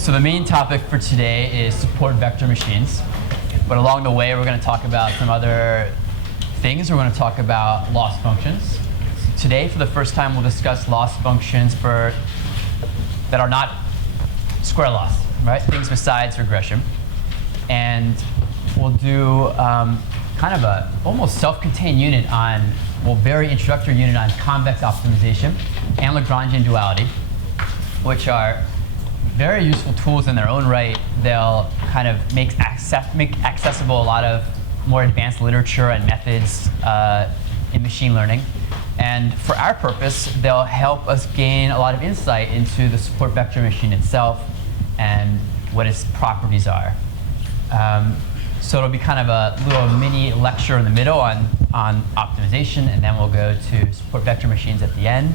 So the main topic for today is support vector machines. But along the way, we're going to talk about some other things. We're going to talk about loss functions. Today, for the first time, we'll discuss loss functions that are not square loss, right? Things besides regression. And we'll do kind of a almost self-contained unit on, well, very introductory unit on convex optimization and Lagrangian duality, which are very useful tools in their own right. They'll kind of make accessible a lot of more advanced literature and methods in machine learning. And for our purpose, they'll help us gain a lot of insight into the support vector machine itself and what its properties are. So it'll be kind of a little mini lecture in the middle on optimization, and then we'll go to support vector machines at the end.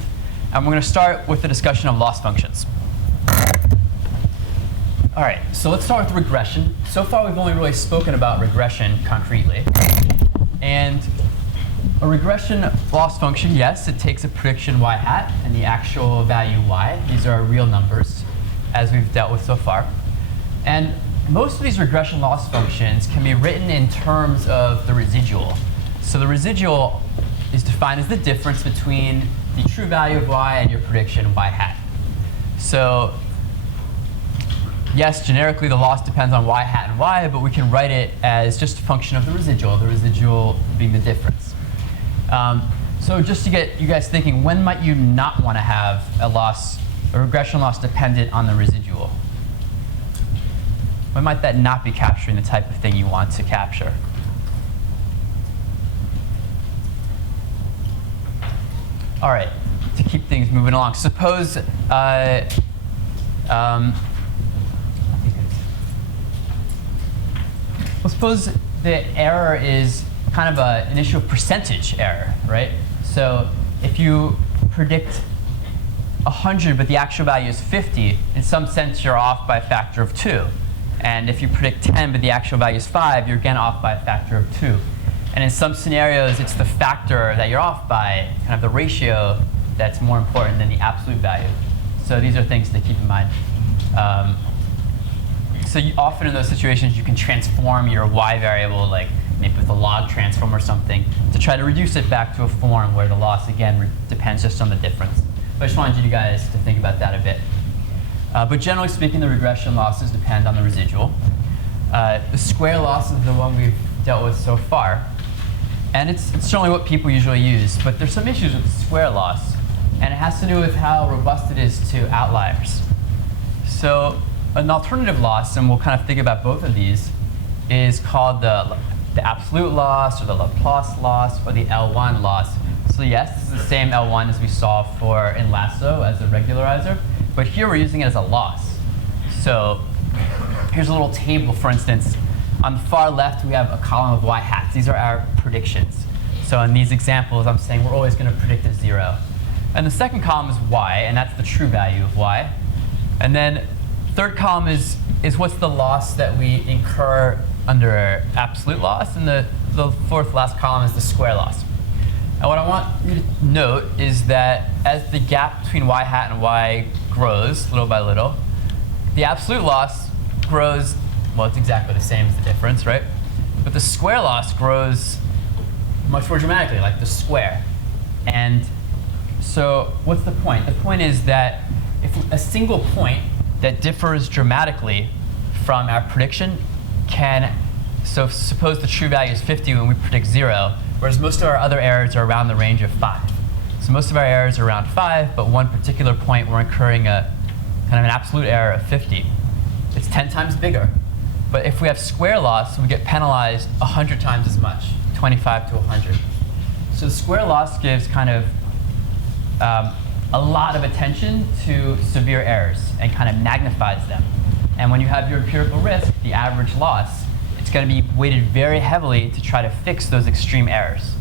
And we're going to start with the discussion of loss functions. All right, so let's start with regression. So far, we've only really spoken about regression concretely. And a regression loss function, yes, it takes a prediction y hat and the actual value y. These are real numbers, as we've dealt with so far. And most of these regression loss functions can be written in terms of the residual. So the residual is defined as the difference between the true value of y and your prediction y hat. So yes, generically the loss depends on y hat and y, but we can write it as just a function of the residual being the difference. So just to get you guys thinking, when might you not want to have a regression loss dependent on the residual? When might that not be capturing the type of thing you want to capture? All right, to keep things moving along, suppose suppose the error is kind of an initial percentage error, right? So if you predict 100, but the actual value is 50, in some sense you're off by a factor of 2. And if you predict 10, but the actual value is 5, you're again off by a factor of 2. And in some scenarios, it's the factor that you're off by, kind of the ratio, that's more important than the absolute value. So these are things to keep in mind. So often in those situations, you can transform your y variable, like maybe with a log transform or something, to try to reduce it back to a form where the loss, again, depends just on the difference. But I just wanted you guys to think about that a bit. But generally speaking, the regression losses depend on the residual. The square loss is the one we've dealt with so far. And it's certainly what people usually use. But there's some issues with the square loss. And it has to do with how robust it is to outliers. So an alternative loss, and we'll kind of think about both of these, is called the absolute loss, or the Laplace loss, or the L1 loss. So yes, this is the same L1 as we saw in Lasso as a regularizer. But here we're using it as a loss. So here's a little table, for instance. On the far left, we have a column of y hats. These are our predictions. So in these examples, I'm saying we're always going to predict a 0. And the second column is y, and that's the true value of y. And then third column is what's the loss that we incur under absolute loss. And the fourth last column is the square loss. And what I want you to note is that as the gap between y hat and y grows little by little, the absolute loss grows, well, it's exactly the same as the difference, right? But the square loss grows much more dramatically, like the square. And so what's the point? The point is that if a single point that differs dramatically from our prediction so suppose the true value is 50 when we predict 0, whereas most of our other errors are around the range of 5. So most of our errors are around 5, but one particular point we're incurring a kind of an absolute error of 50. It's 10 times bigger. But if we have square loss, we get penalized 100 times as much, 25 to 100. So the square loss gives kind of a lot of attention to severe errors and kind of magnifies them. And when you have your empirical risk, the average loss, it's going to be weighted very heavily to try to fix those extreme errors.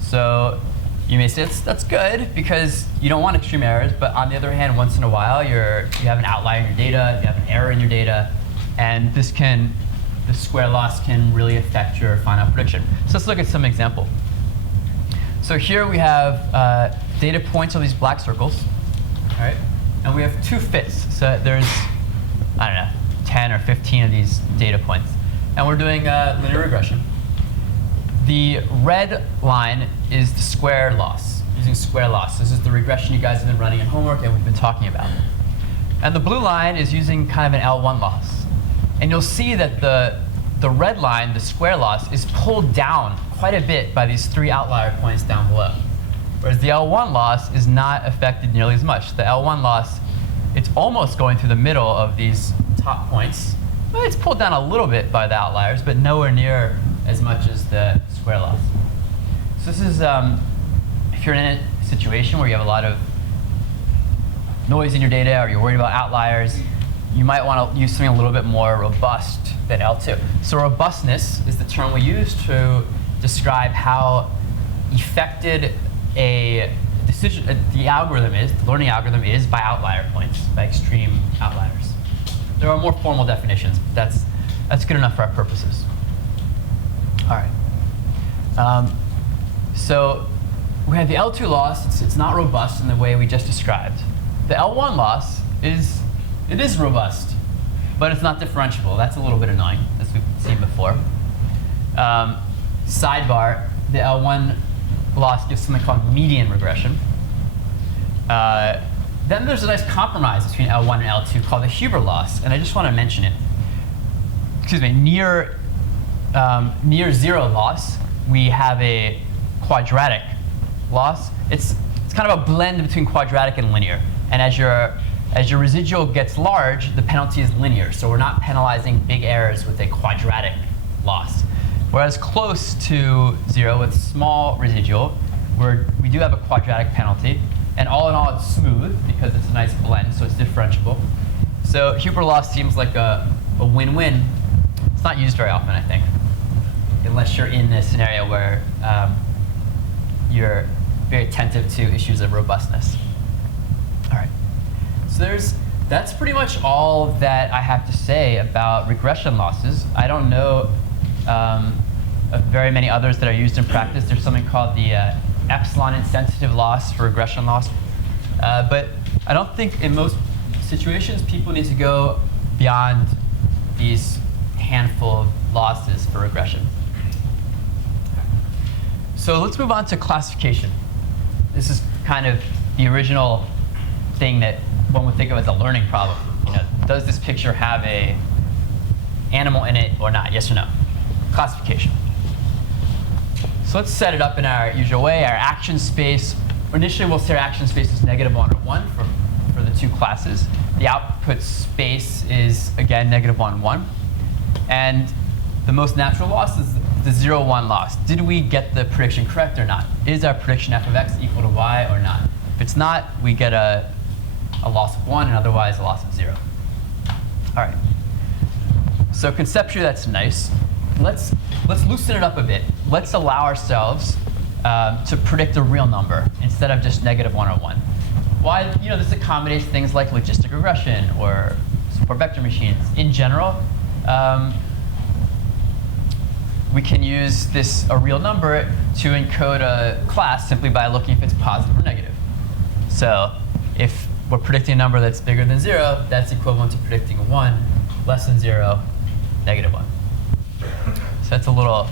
So you may say that's good because you don't want extreme errors, but on the other hand, once in a while, you have an outlier in your data, you have an error in your data, and the square loss can really affect your final prediction. So let's look at some example. So here we have data points of these black circles, all right? And we have two fits. So there's I don't know, 10 or 15 of these data points. And we're doing linear regression. The red line is the square loss, using square loss. This is the regression you guys have been running in homework and we've been talking about. And the blue line is using kind of an L1 loss. And you'll see that the red line, the square loss, is pulled down quite a bit by these 3 outlier points down below. Whereas the L1 loss is not affected nearly as much. The L1 loss, it's almost going through the middle of these top points. Well, it's pulled down a little bit by the outliers, but nowhere near as much as the square loss. So this is, if you're in a situation where you have a lot of noise in your data or you're worried about outliers, you might want to use something a little bit more robust than L2. So robustness is the term we use to describe how affected a decision, the algorithm is, the learning algorithm is by outlier points, by extreme outliers. There are more formal definitions, but that's good enough for our purposes. All right. So we have the L2 loss. It's not robust in the way we just described. The L1 loss is robust, but it's not differentiable. That's a little bit annoying, as we've seen before. Sidebar, the L1 loss gives something called median regression. Then there's a nice compromise between L1 and L2 called the Huber loss, and I just want to mention it. Excuse me, near zero loss, we have a quadratic loss. It's kind of a blend between quadratic and linear. And as your residual gets large, the penalty is linear. So we're not penalizing big errors with a quadratic loss. Whereas close to 0 with small residual, we do have a quadratic penalty. And all in all, it's smooth because it's a nice blend, so it's differentiable. So Huber loss seems like a win-win. It's not used very often, I think, unless you're in this scenario where you're very attentive to issues of robustness. All right. So that's pretty much all that I have to say about regression losses. I don't know of very many others that are used in practice. There's something called the epsilon insensitive loss for regression loss. But I don't think in most situations people need to go beyond these handful of losses for regression. So let's move on to classification. This is kind of the original thing that one would think of as a learning problem. Does this picture have an animal in it or not? Yes or no? Classification. So let's set it up in our usual way. Our action space, initially we'll say our action space is -1 or 1 for the 2 classes. The output space is, again, -1, 1. And the most natural loss is the 0, 1 loss. Did we get the prediction correct or not? Is our prediction f of x equal to y or not? If it's not, we get a loss of 1, and otherwise a loss of 0. All right. So conceptually, that's nice. Let's loosen it up a bit. Let's allow ourselves to predict a real number instead of just -1 or 1. Why? This accommodates things like logistic regression or support vector machines. In general, we can use a real number to encode a class simply by looking if it's positive or negative. So if we're predicting a number that's bigger than 0, that's equivalent to predicting 1, less than 0, -1. So that's a little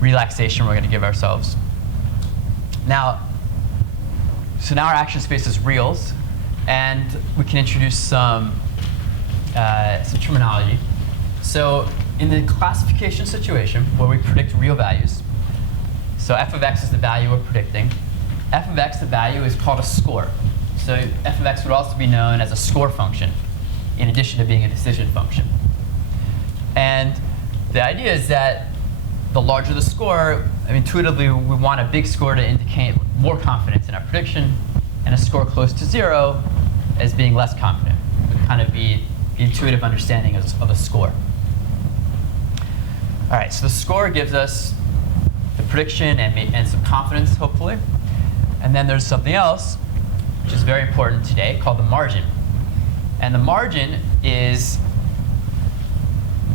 relaxation we're going to give ourselves. Now our action space is reals, and we can introduce some terminology. So in the classification situation where we predict real values, so f of x is the value we're predicting. F of x, the value, is called a score. So f of x would also be known as a score function, in addition to being a decision function. And the idea is that the larger the score, intuitively we want a big score to indicate more confidence in our prediction, and a score close to 0 as being less confident. It would kind of be the intuitive understanding of a score. All right, so the score gives us the prediction and some confidence, hopefully. And then there's something else, which is very important today, called the margin. And the margin is,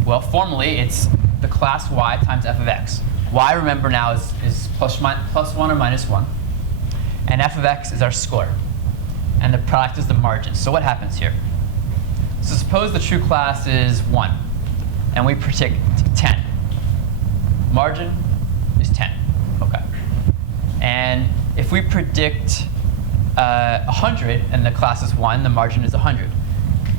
well, formally, it's the class y times f of x. Y, remember now, is plus 1 or minus 1. And f of x is our score. And the product is the margin. So what happens here? So suppose the true class is 1, and we predict 10. Margin is 10. Okay. And if we predict 100 and the class is 1, the margin is 100.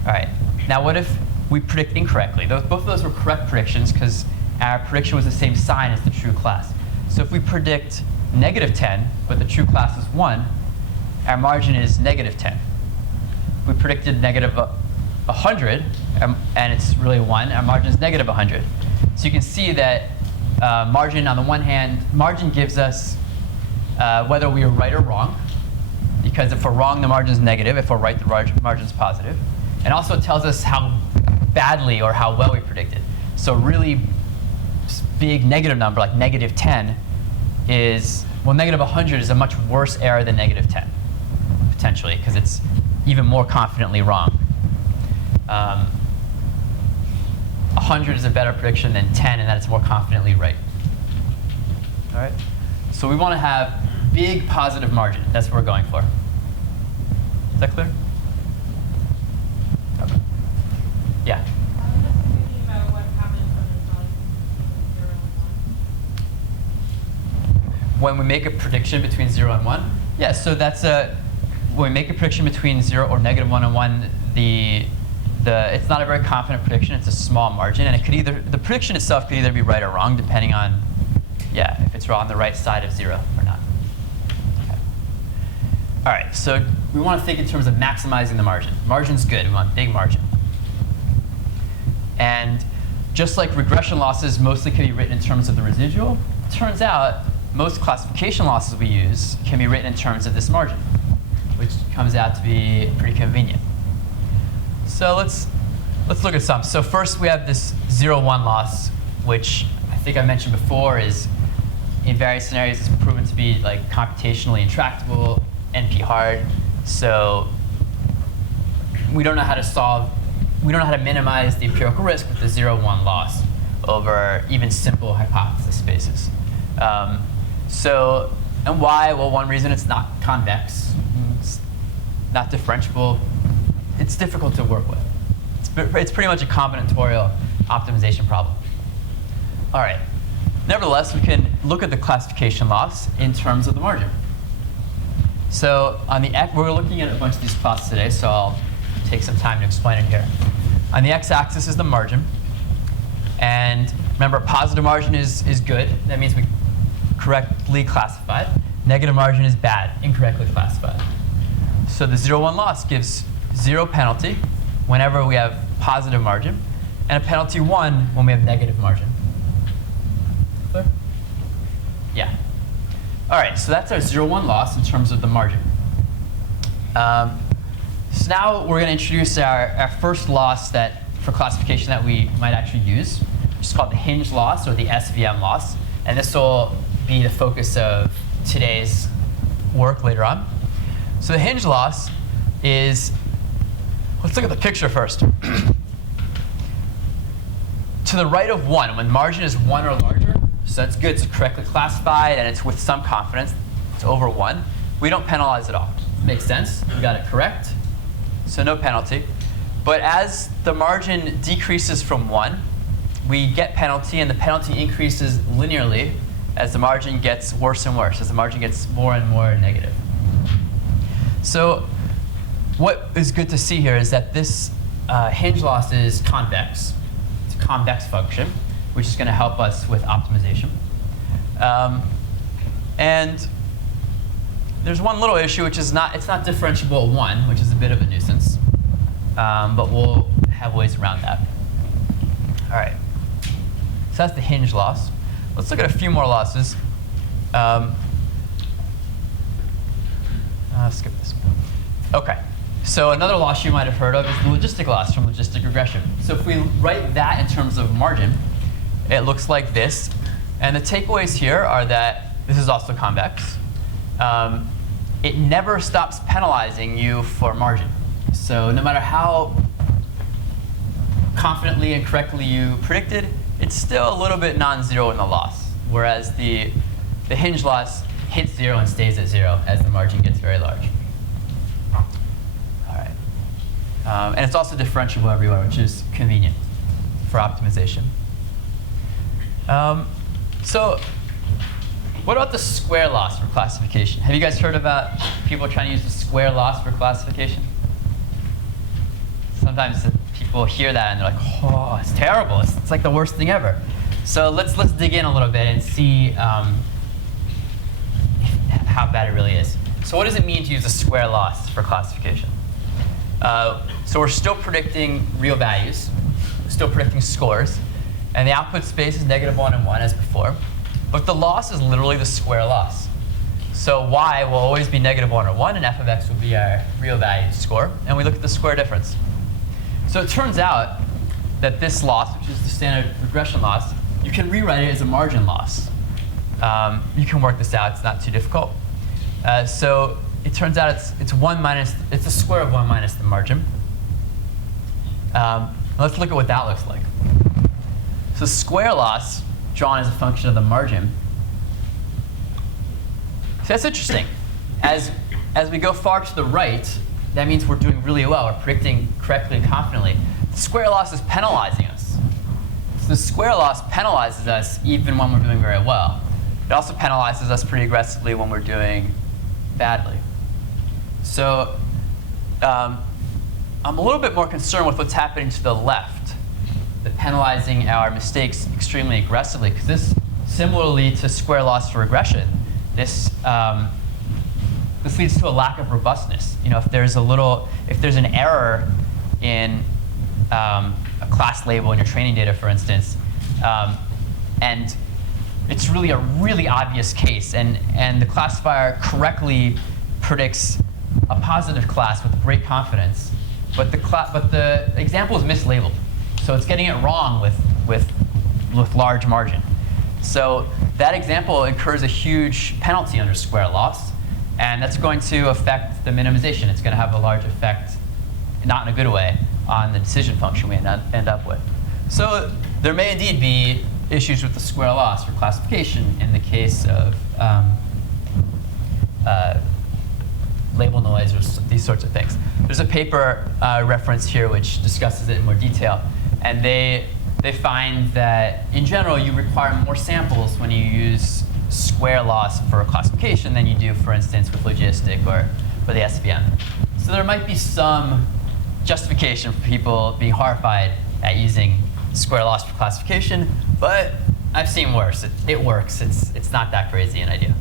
All right. Now what if we predict incorrectly? Both of those were correct predictions because our prediction was the same sign as the true class. So if we predict negative 10, but the true class is 1, our margin is negative 10. If we predicted negative 100, and it's really 1, our margin is negative 100. So you can see that margin, on the one hand, margin gives us whether we are right or wrong, because if we're wrong, the margin is negative. If we're right, the margin is positive. And also it tells us how badly or how well we predicted. So a really big negative number, like negative 10, is, well, negative 100 is a much worse error than negative 10, potentially, because it's even more confidently wrong. 100 is a better prediction than 10, and that it's more confidently right. All right? So we want to have big positive margin. That's what we're going for. Is that clear? Okay. Yeah? Thinking about what happens when it's not 0 and 1. When we make a prediction between 0 and 1? Yeah, so that's when we make a prediction between 0 or negative 1 and 1, it's not a very confident prediction. It's a small margin, and it could the prediction itself could either be right or wrong, depending on, if it's on the right side of 0 or not. Okay. All right, so we want to think in terms of maximizing the margin. Margin's good. We want big margin. And just like regression losses mostly can be written in terms of the residual, it turns out most classification losses we use can be written in terms of this margin, which comes out to be pretty convenient. So let's look at some. So first we have this 0, 1 loss, which I think I mentioned before is in various scenarios is proven to be like computationally intractable, NP hard. So we don't know how to minimize the empirical risk with the 0, 1 loss over even simple hypothesis spaces. And why? Well, one reason it's not convex, it's not differentiable. It's difficult to work with. It's pretty much a combinatorial optimization problem. All right. Nevertheless, we can look at the classification loss in terms of the margin. So on the we're looking at a bunch of these plots today, so I'll take some time to explain it here. On the x-axis is the margin. And remember, positive margin is good. That means we correctly classified. Negative margin is bad, incorrectly classified. So the 0, 1 loss gives 0 penalty whenever we have positive margin, and a penalty 1 when we have negative margin. Clear? Yeah. All right, so that's our 0, 1 loss in terms of the margin. So now we're going to introduce our first loss for classification that we might actually use, which is called the Hinge loss or the SVM loss. And this will be the focus of today's work later on. So the Hinge loss is, let's look at the picture first. To the right of 1, when margin is 1 or larger, so that's good, it's correctly classified, and it's with some confidence, it's over 1, we don't penalize at all. Makes sense, we got it correct, so no penalty. But as the margin decreases from 1, we get penalty, and the penalty increases linearly as the margin gets worse and worse, as the margin gets more and more negative. So what is good to see here is that this Hinge loss is convex. It's a convex function, which is going to help us with optimization. And there's one little issue, which is it's not differentiable at 1, which is a bit of a nuisance. But we'll have ways around that. All right. So that's the Hinge loss. Let's look at a few more losses. Skip this one. OK. So another loss you might have heard of is the logistic loss from logistic regression. So if we write that in terms of margin, it looks like this. And the takeaways here are that this is also convex. It never stops penalizing you for margin. So no matter how confidently and correctly you predicted, it's still a little bit non-zero in the loss. Whereas the Hinge loss hits 0 and stays at 0 as the margin gets very large. All right. And it's also differentiable everywhere, which is convenient for optimization. So what about the square loss for classification? Have you guys heard about people trying to use the square loss for classification? Sometimes people hear that and they're like, oh, it's terrible. It's like the worst thing ever. So let's dig in a little bit and see how bad it really is. So what does it mean to use a square loss for classification? So we're still predicting real values. We're still predicting scores. And the output space is -1 and 1 as before. But the loss is literally the square loss. So y will always be -1 or 1, and f of x will be our real value score. And we look at the square difference. So it turns out that this loss, which is the standard regression loss, you can rewrite it as a margin loss. You can work this out. It's not too difficult. So it turns out it's the square of 1 minus the margin. Let's look at what that looks like. So square loss drawn as a function of the margin. So that's interesting. As we go far to the right, that means we're doing really well. We're predicting correctly and confidently. The square loss is penalizing us. So the square loss penalizes us even when we're doing very well. It also penalizes us pretty aggressively when we're doing badly. So I'm a little bit more concerned with what's happening to the left, the penalizing our mistakes extremely aggressively, because this, similarly to square loss for regression, this leads to a lack of robustness. You know, if there's an error in a class label in your training data, for instance, and it's really a really obvious case, and the classifier correctly predicts a positive class with great confidence, but the example is mislabeled, so it's getting it wrong with large margin. So that example incurs a huge penalty under square loss, and that's going to affect the minimization. It's going to have a large effect, not in a good way, on the decision function we end up with. So there may indeed be issues with the square loss for classification in the case of label noise or these sorts of things. There's a paper referenced here which discusses it in more detail, and they find that in general you require more samples when you use square loss for classification than you do, for instance, with logistic or the SVM. So there might be some justification for people being horrified at using square loss for classification, but I've seen worse. It works. It's not that crazy an idea.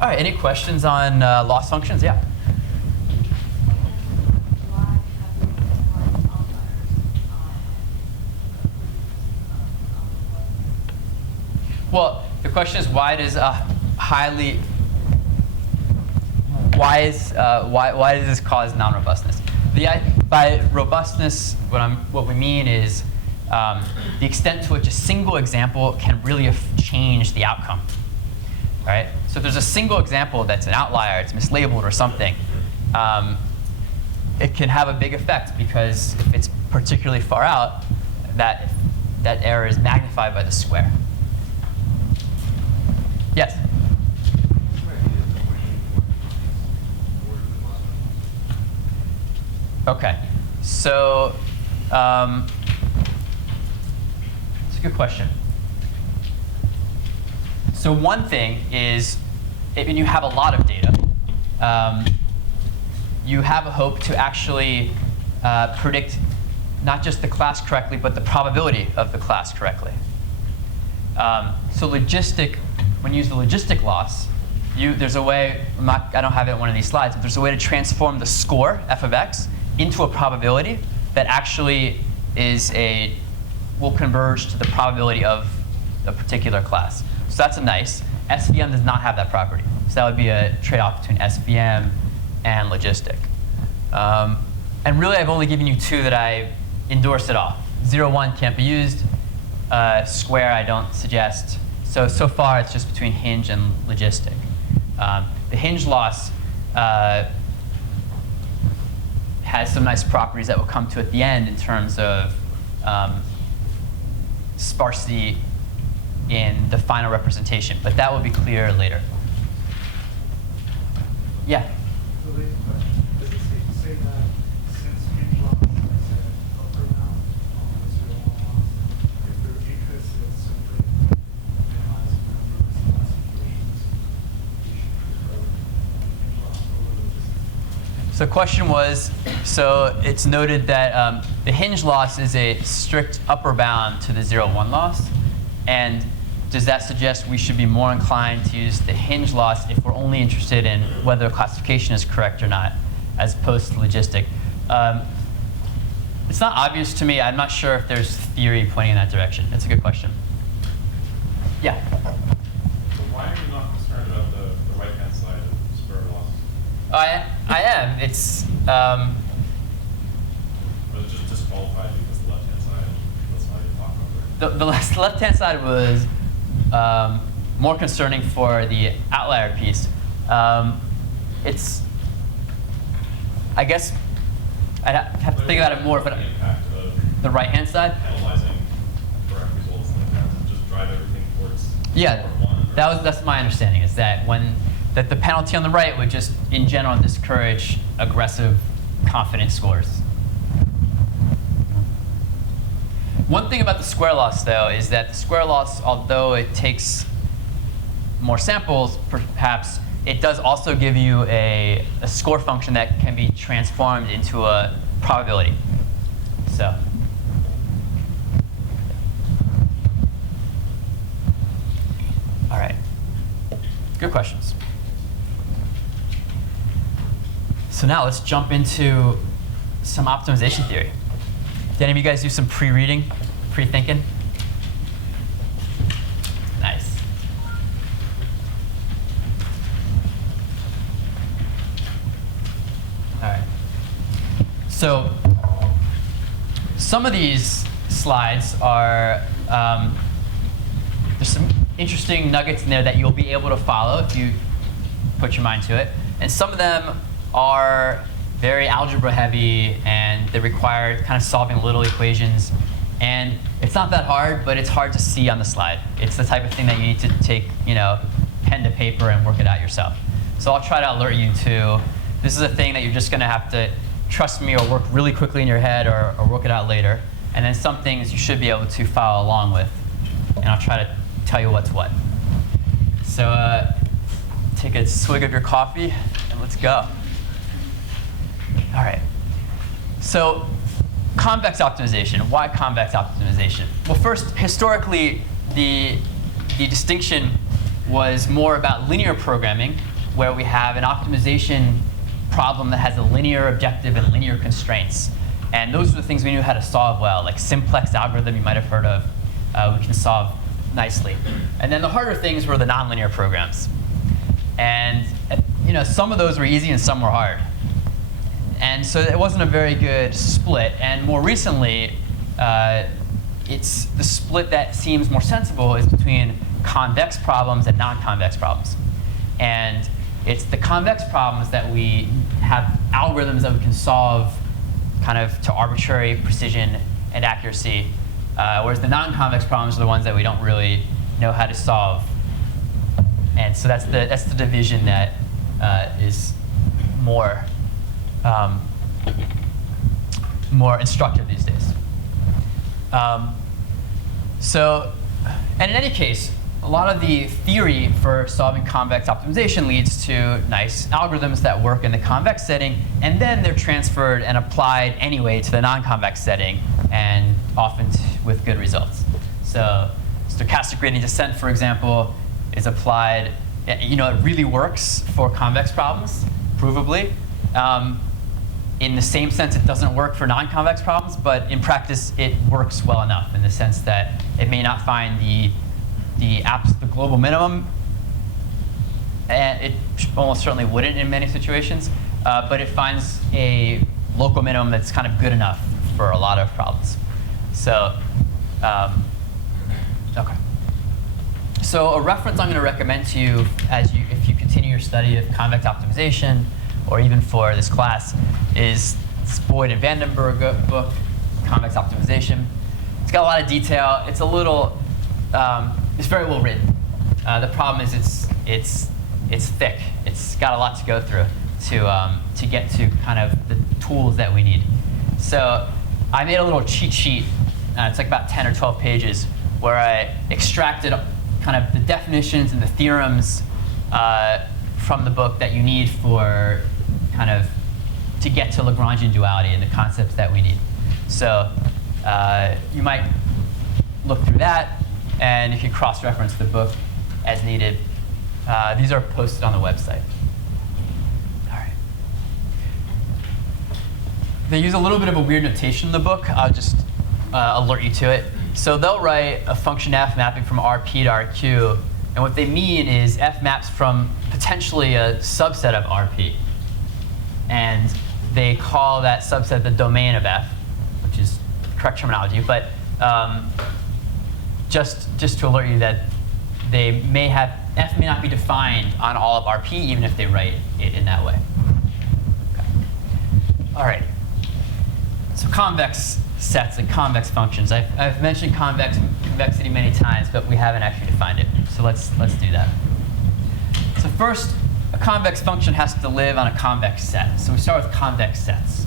All right, any questions on loss functions? Yeah. Well, the question is, why does why does this cause non-robustness? By robustness, what we mean is the extent to which a single example can really change the outcome. Right? So if there's a single example that's an outlier, it's mislabeled or something, it can have a big effect, because if it's particularly far out, that error is magnified by the square. Yes? OK. So it's a good question. So one thing is, when you have a lot of data, you have a hope to actually predict not just the class correctly, but the probability of the class correctly. So when you use the logistic loss, there's a way, I don't have it on one of these slides, but there's a way to transform the score, f of x, into a probability that actually will converge to the probability of a particular class. So that's a nice. SVM does not have that property. So that would be a trade-off between SVM and logistic. And really, I've only given you two that I endorse at all. 0, 1 can't be used. Square, I don't suggest. So far, it's just between Hinge and logistic. The Hinge loss has some nice properties that we'll come to at the end in terms of sparsity in the final representation, but that will be clear later. Yeah? So the So the question was, so it's noted that the hinge loss is a strict upper bound to the 0-1 loss. And does that suggest we should be more inclined to use the hinge loss if we're only interested in whether classification is correct or not, as opposed to logistic? It's not obvious to me. I'm not sure if there's theory pointing in that direction. That's a good question. Yeah? So why are you not concerned about the right-hand side of square loss? I am. It's Or is it just disqualified because the left-hand side, that's why you talk over it? the left-hand side was more concerning for the outlier piece. It's, I guess, I'd have to think about it more, but the impact of the right-hand side? analyzing correct results like that, to just drive everything towards Yeah, that's my understanding, is that that the penalty on the right would just, in general, discourage aggressive, confident scores. One thing about the square loss, though, is that the square loss, although it takes more samples, perhaps, it does also give you a score function that can be transformed into a probability. So. All right. Good questions. So now let's jump into some optimization theory. Did any of you guys do some pre-reading, pre-thinking? Nice. All right. So some of these slides are, there's some interesting nuggets in there that you'll be able to follow if you put your mind to it. And some of them are very algebra heavy, and they require kind of solving little equations. And it's not that hard, but it's hard to see on the slide. It's the type of thing that you need to take, pen to paper and work it out yourself. So I'll try to alert you to, this is a thing that you're just going to have to trust me or work really quickly in your head or work it out later. And then some things you should be able to follow along with. And I'll try to tell you what's what. So take a swig of your coffee and let's go. All right. So convex optimization. Why convex optimization? Well, first, historically, the distinction was more about linear programming, where we have an optimization problem that has a linear objective and linear constraints. And those are the things we knew how to solve well, like simplex algorithm you might have heard of. We can solve nicely. And then the harder things were the nonlinear programs. And some of those were easy and some were hard. And so it wasn't a very good split. And more recently, it's the split that seems more sensible is between convex problems and non-convex problems. And it's the convex problems that we have algorithms that we can solve kind of to arbitrary precision and accuracy, whereas the non-convex problems are the ones that we don't really know how to solve. And so that's the division that is more instructive these days. And in any case, a lot of the theory for solving convex optimization leads to nice algorithms that work in the convex setting, and then they're transferred and applied anyway to the non-convex setting, and often with good results. So stochastic gradient descent, for example, is applied. It really works for convex problems, provably. In the same sense, it doesn't work for non-convex problems, but in practice, it works well enough in the sense that it may not find the global minimum, and it almost certainly wouldn't in many situations, but it finds a local minimum that's kind of good enough for a lot of problems. So, okay. So a reference I'm going to recommend to you if you continue your study of convex optimization, or even for this class, is this Boyd and Vandenberg book, Convex Optimization. It's got a lot of detail. It's a little, it's very well written. The problem is it's thick. It's got a lot to go through to get to kind of the tools that we need. So I made a little cheat sheet. It's like about 10 or 12 pages where I extracted kind of the definitions and the theorems from the book that you need for kind of to get to Lagrangian duality and the concepts that we need. So you might look through that, and you can cross-reference the book as needed. These are posted on the website. All right. They use a little bit of a weird notation in the book. I'll just alert you to it. So they'll write a function f mapping from Rp to Rq, and what they mean is f maps from potentially a subset of Rp. And they call that subset the domain of f, which is correct terminology. But just to alert you that they may have, f may not be defined on all of Rp, even if they write it in that way. Okay. All right. So convex sets and convex functions. I've mentioned convexity many times, but we haven't actually defined it. So let's do that. So first, a convex function has to live on a convex set. So we start with convex sets.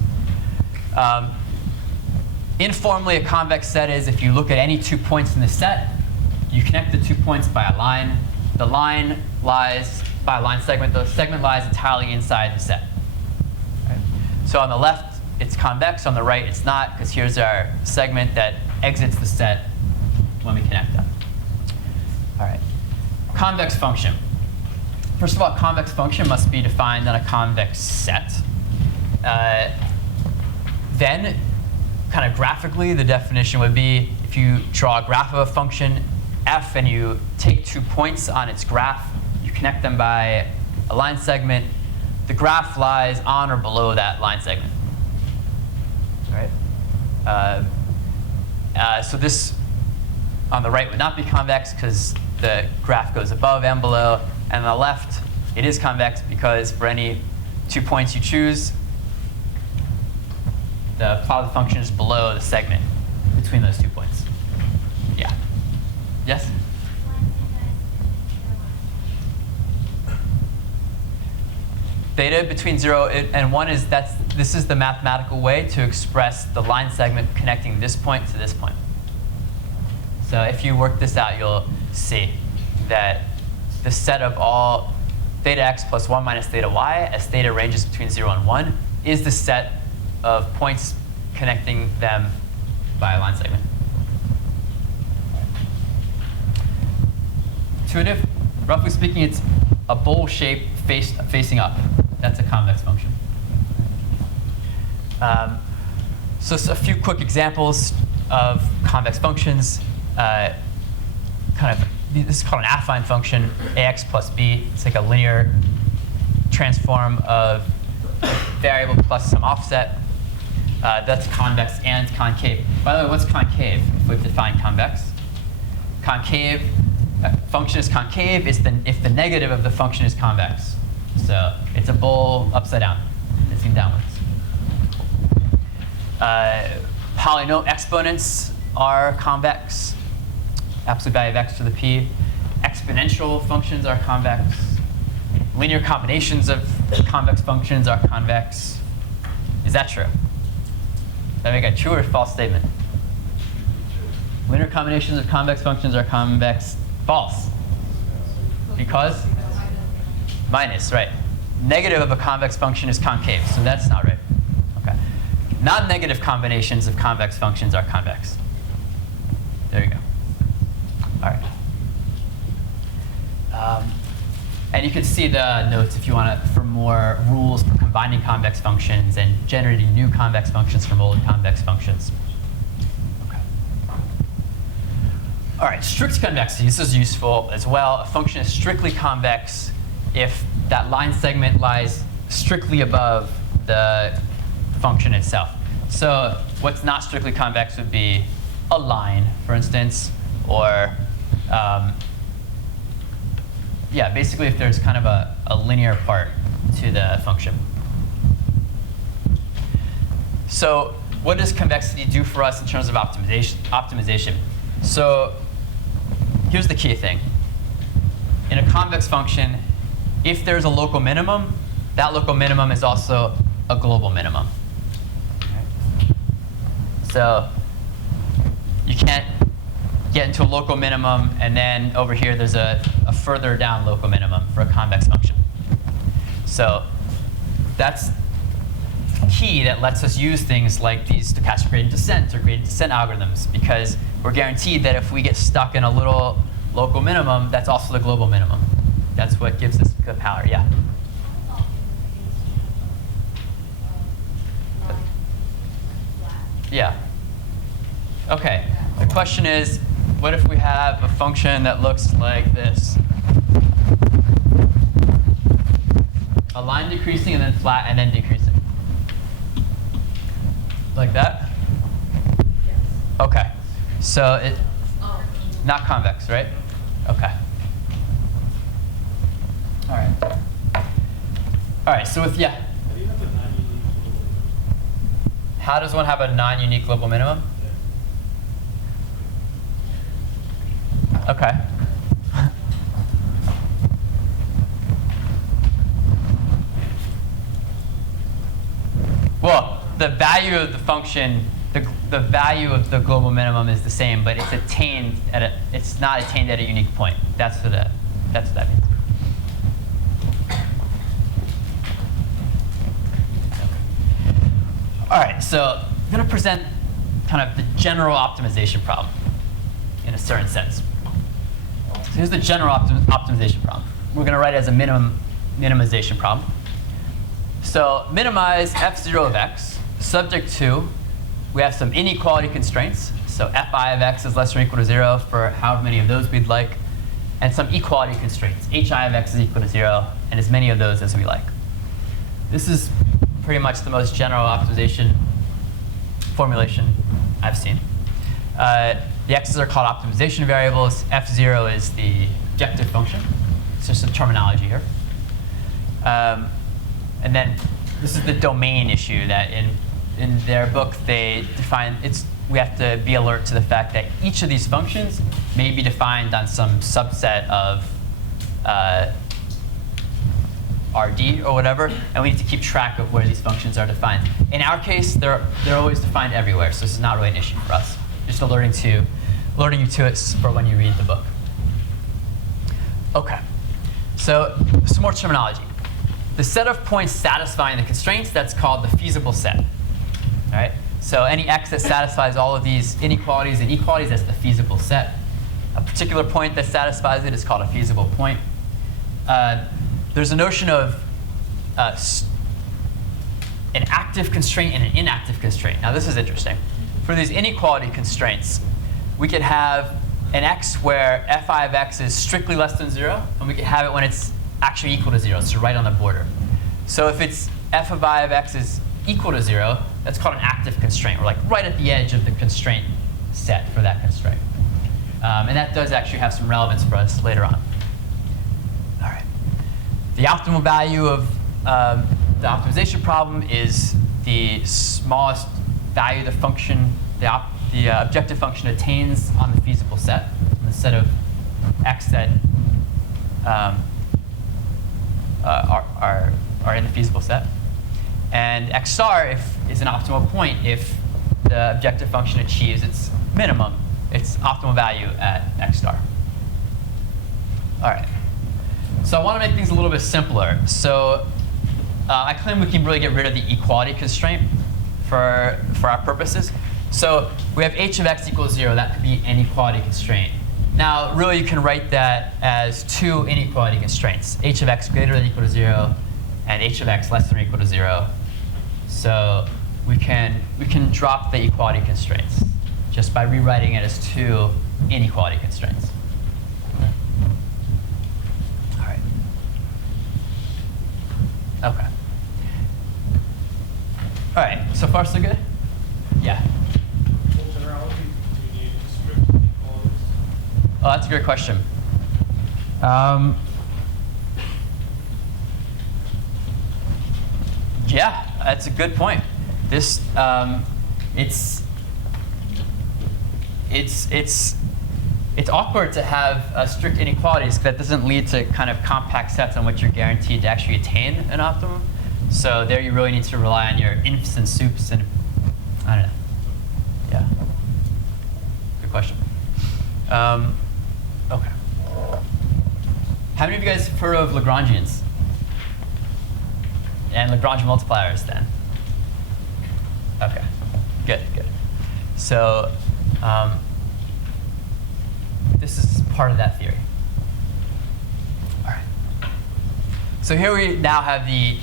Informally, a convex set is if you look at any 2 points in the set, you connect the 2 points by a line. The line lies by a line segment. The segment lies entirely inside the set. Right? So on the left, it's convex. On the right, it's not, because here's our segment that exits the set when we connect them. All right. Convex function. First of all, convex function must be defined on a convex set. Then, kind of graphically, the definition would be if you draw a graph of a function f and you take 2 points on its graph, you connect them by a line segment, the graph lies on or below that line segment. Right? So this on the right would not be convex because the graph goes above and below. And on the left, it is convex because for any 2 points you choose, the plot of the function is below the segment between those 2 points. Yeah. Yes? Theta between 0 and 1 is this is the mathematical way to express the line segment connecting this point to this point. So if you work this out, you'll see that the set of all theta x plus 1 minus theta y, as theta ranges between 0 and 1, is the set of points connecting them by a line segment. Intuitive? Roughly speaking, it's a bowl shape facing up. That's a convex function. So a few quick examples of convex functions. This is called an affine function, ax plus b. It's like a linear transform of variable plus some offset. That's convex and concave. By the way, what's concave? If we've defined convex. Concave, a function is concave if the negative of the function is convex. So it's a bowl upside down, facing downwards. Polynomial exponents are convex. Absolute value of x to the p. Exponential functions are convex. Linear combinations of convex functions are convex. Is that true? Does that make a true or false statement? Linear combinations of convex functions are convex. False. Because? Minus, right. Negative of a convex function is concave, so that's not right. Okay. Non-negative combinations of convex functions are convex. There you go. All right. And you can see the notes if you want to for more rules for combining convex functions and generating new convex functions from old convex functions. Okay. All right, strict convexity. This is useful as well. A function is strictly convex if that line segment lies strictly above the function itself. So what's not strictly convex would be a line, for instance, or yeah, basically if there's kind of a linear part to the function. So what does convexity do for us in terms of optimization? So here's the key thing. In a convex function, if there's a local minimum, that local minimum is also a global minimum. Okay. So you can't get into a local minimum, and then over here there's a further down local minimum for a convex function. So that's key that lets us use things like these stochastic gradient descent or gradient descent algorithms, because we're guaranteed that if we get stuck in a little local minimum, that's also the global minimum. That's what gives us the power. Yeah. Yeah. OK. The question is, what if we have a function that looks like this? A line decreasing and then flat and then decreasing. Like that? Yes. OK. So it not convex, right? OK. All right. All right. So with yeah. How do you have a non-unique global minimum? How does one have a non-unique global minimum? OK. Well, the value of the function, the value of the global minimum is the same, but it's attained at it's not attained at a unique point. That's what that means. All right, so I'm going to present kind of the general optimization problem in a certain sense. So here's the general optimization problem. We're going to write it as a minimization problem. So minimize f0 of x, subject to, we have some inequality constraints. So fi of x is less than or equal to 0 for however many of those we'd like, and some equality constraints. Hi of x is equal to 0, and as many of those as we like. This is pretty much the most general optimization formulation I've seen. The x's are called optimization variables. f0 is the objective function. It's just some terminology here. And then this is the domain issue that in their book they define. We have to be alert to the fact that each of these functions may be defined on some subset of RD or whatever, and we need to keep track of where these functions are defined. In our case, they're always defined everywhere, so this is not really an issue for us. Just alerting you to it for when you read the book. OK, so some more terminology. The set of points satisfying the constraints, that's called the feasible set. All right? So any x that satisfies all of these inequalities and equalities, that's the feasible set. A particular point that satisfies it is called a feasible point. There's a notion of an active constraint and an inactive constraint. Now this is interesting. For these inequality constraints, we could have an x where fi of x is strictly less than 0, and we could have it when it's actually equal to 0, so right on the border. So if it's f of I of x is equal to 0, that's called an active constraint. We're like right at the edge of the constraint set for that constraint. And that does actually have some relevance for us later on. All right. The optimal value of the optimization problem is the smallest value the function, the objective function attains on the feasible set, on the set of x that are in the feasible set. And x star is an optimal point if the objective function achieves its minimum, its optimal value at x star. All right. So I want to make things a little bit simpler. So I claim we can really get rid of the equality constraint for our purposes. So we have h of x equals 0. That could be an inequality constraint. Now, really, you can write that as two inequality constraints: h of x greater than or equal to 0, and h of x less than or equal to 0. So we can drop the equality constraints just by rewriting it as two inequality constraints. All right. OK. All right. So far, so good? Yeah. What generality do you need strict inequalities? Oh, that's a great question. Yeah, that's a good point. This it's awkward to have strict inequalities, because that doesn't lead to kind of compact sets on which you're guaranteed to actually attain an optimum. So there you really need to rely on your infs and soups and I don't know. Yeah. Good question. OK. How many of you guys have heard of Lagrangians? And Lagrangian multipliers then? Okay, good, good. So this is part of that theory. All right. So here we now have the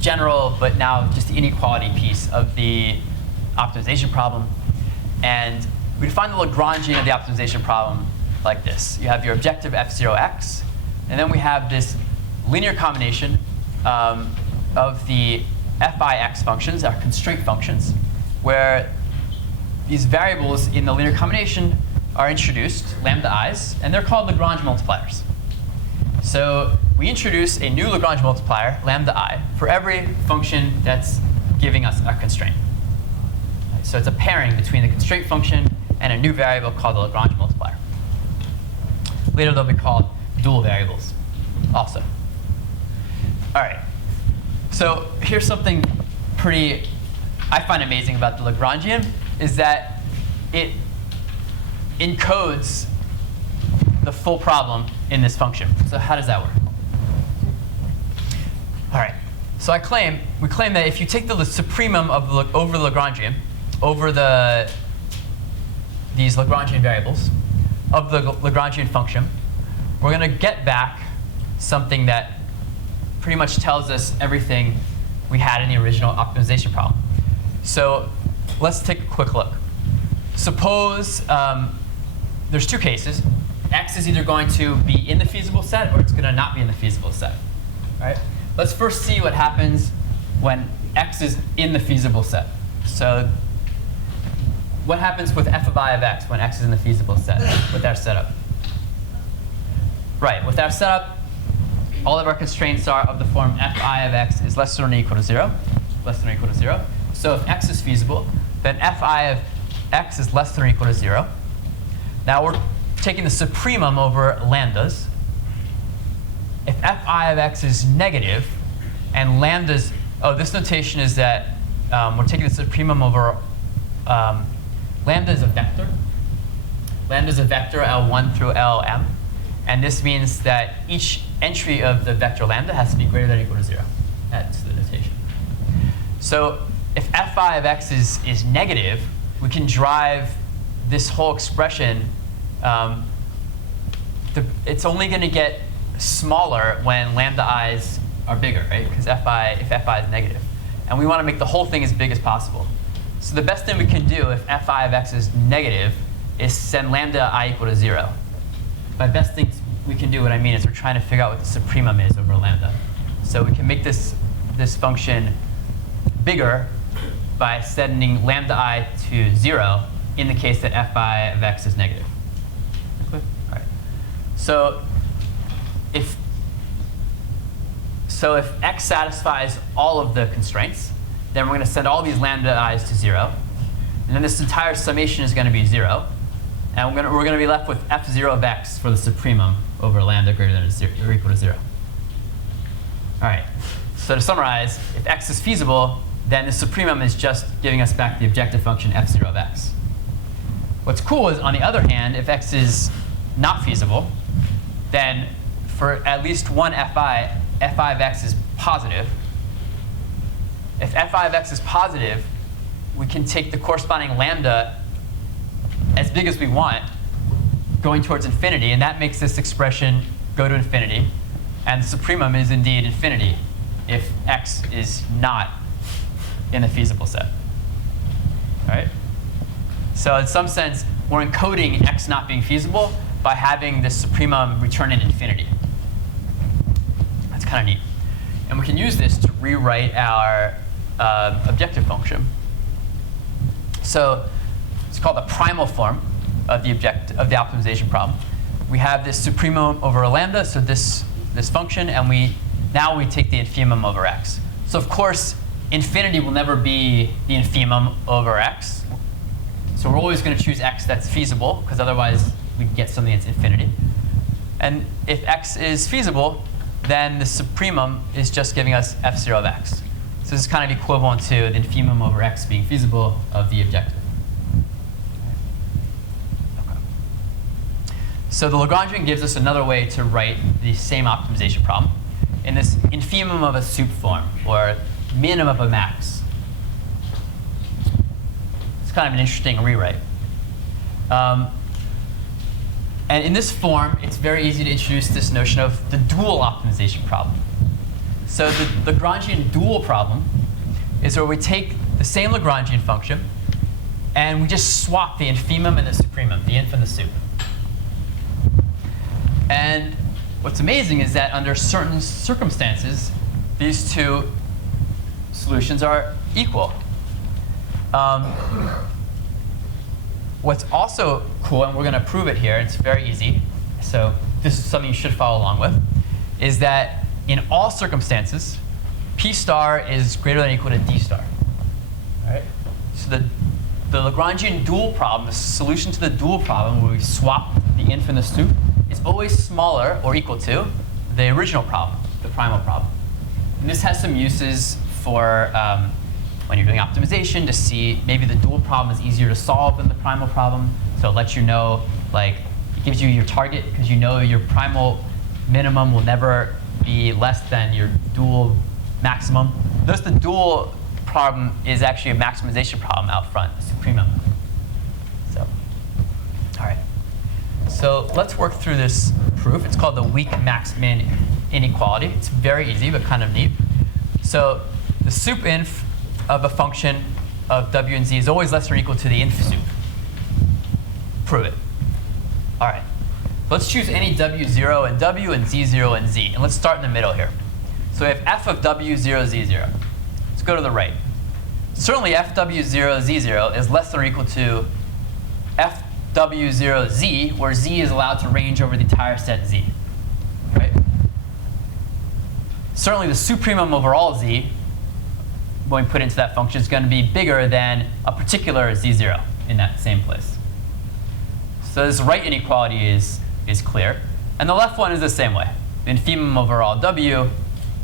general, but now just the inequality piece of the optimization problem. And we define the Lagrangian of the optimization problem like this. You have your objective f0x, and then we have this linear combination of the fix functions, our constraint functions, where these variables in the linear combination are introduced, lambda i's, and they're called Lagrange multipliers. So we introduce a new Lagrange multiplier, lambda I, for every function that's giving us a constraint. So it's a pairing between the constraint function and a new variable called the Lagrange multiplier. Later they'll be called dual variables also. All right. So here's something pretty I find amazing about the Lagrangian is that it encodes the full problem in this function. So how does that work? All right. So we claim that if you take the supremum of over the Lagrangian, over these Lagrangian variables of the Lagrangian function, we're going to get back something that pretty much tells us everything we had in the original optimization problem. So let's take a quick look. Suppose there's two cases. X is either going to be in the feasible set or it's going to not be in the feasible set. All right? Let's first see what happens when X is in the feasible set. So what happens with f of I of x when X is in the feasible set with our setup? Right, with our setup, all of our constraints are of the form fi of x is less than or equal to 0. Less than or equal to 0. So if x is feasible, then fi of x is less than or equal to 0. Now we're taking the supremum over lambdas. If fi of x is negative, and lambdas, this notation is that we're taking the supremum over, lambda is a vector. Lambda is a vector L1 through Lm. And this means that each entry of the vector lambda has to be greater than or equal to 0. That's the notation. So if fi of x is negative, we can drive this whole expression. It's only going to get smaller when lambda i's are bigger, right? Because if fi is negative. And we want to make the whole thing as big as possible. So the best thing we can do if fi of x is negative is send lambda I equal to 0. By best things we can do, what I mean is we're trying to figure out what the supremum is over lambda. So we can make this function bigger by sending lambda I to 0 in the case that fi of x is negative. All right. So if x satisfies all of the constraints, then we're going to send all these lambda i's to 0. And then this entire summation is going to be 0. And we're going to be left with f0 of x for the supremum over lambda greater than or equal to 0. All right. So to summarize, if x is feasible, then the supremum is just giving us back the objective function f0 of x. What's cool is, on the other hand, if x is not feasible, then for at least one fi of x is positive. If fi of x is positive, we can take the corresponding lambda as big as we want, going towards infinity, and that makes this expression go to infinity. And the supremum is indeed infinity if x is not in the feasible set. All right? So in some sense, we're encoding x not being feasible by having this supremum return in infinity. That's kind of neat. And we can use this to rewrite our objective function. So it's called the primal form of the optimization problem. We have this supremum over lambda, so this function, and now we take the infimum over x. So of course, infinity will never be the infimum over x. So we're always going to choose x that's feasible, because otherwise we get something that's infinity. And if x is feasible, then the supremum is just giving us f0 of x. So this is kind of equivalent to the infimum over x being feasible of the objective. So the Lagrangian gives us another way to write the same optimization problem in this infimum of a sup form, or minimum of a max. It's kind of an interesting rewrite. And in this form, it's very easy to introduce this notion of the dual optimization problem. So the Lagrangian dual problem is where we take the same Lagrangian function and we just swap the infimum and the supremum, the inf and the sup. And what's amazing is that under certain circumstances, these two solutions are equal. What's also cool, and we're going to prove it here, it's very easy, so this is something you should follow along with, is that in all circumstances, P star is greater than or equal to D star. All right? So the Lagrangian dual problem, the solution to the dual problem where we swap the inf and the sup, is always smaller or equal to the original problem, the primal problem. And this has some uses for when you're doing optimization to see maybe the dual problem is easier to solve than the primal problem. So it lets you know, like, it gives you your target because you know your primal minimum will never be less than your dual maximum. Notice the dual problem is actually a maximization problem out front, the supremum. So, all right. So let's work through this proof. It's called the weak max-min inequality. It's very easy, but kind of neat. So the sup inf of a function of w and z is always less than or equal to the inf sup. Prove it. All right. Let's choose any w0 and w and z0 and z. And let's start in the middle here. So we have f of w0, z0. Let's go to the right. Certainly fw0, z0 is less than or equal to fw0, z, where z is allowed to range over the entire set z. Right? Certainly the supremum over all z, when we put into that function, is going to be bigger than a particular z0 in that same place. So this right inequality is clear. And the left one is the same way. The infimum over all w is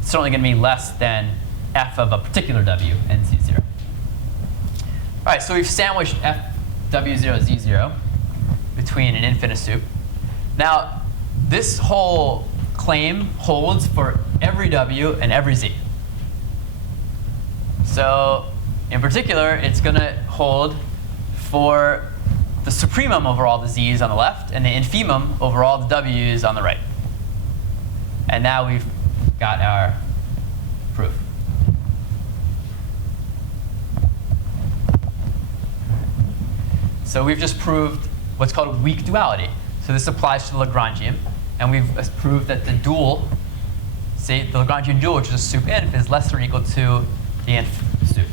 certainly going to be less than f of a particular w and z0. All right, so we've sandwiched fw0, z0 between an inf and a sup. Now, this whole claim holds for every w and every z. So in particular, it's going to hold for the supremum over all the z's on the left and the infimum over all the w's on the right. And now we've got our proof. So we've just proved what's called weak duality. So this applies to the Lagrangian. And we've proved that the dual, say the Lagrangian dual, which is a sup inf, is less than or equal to the inf sup.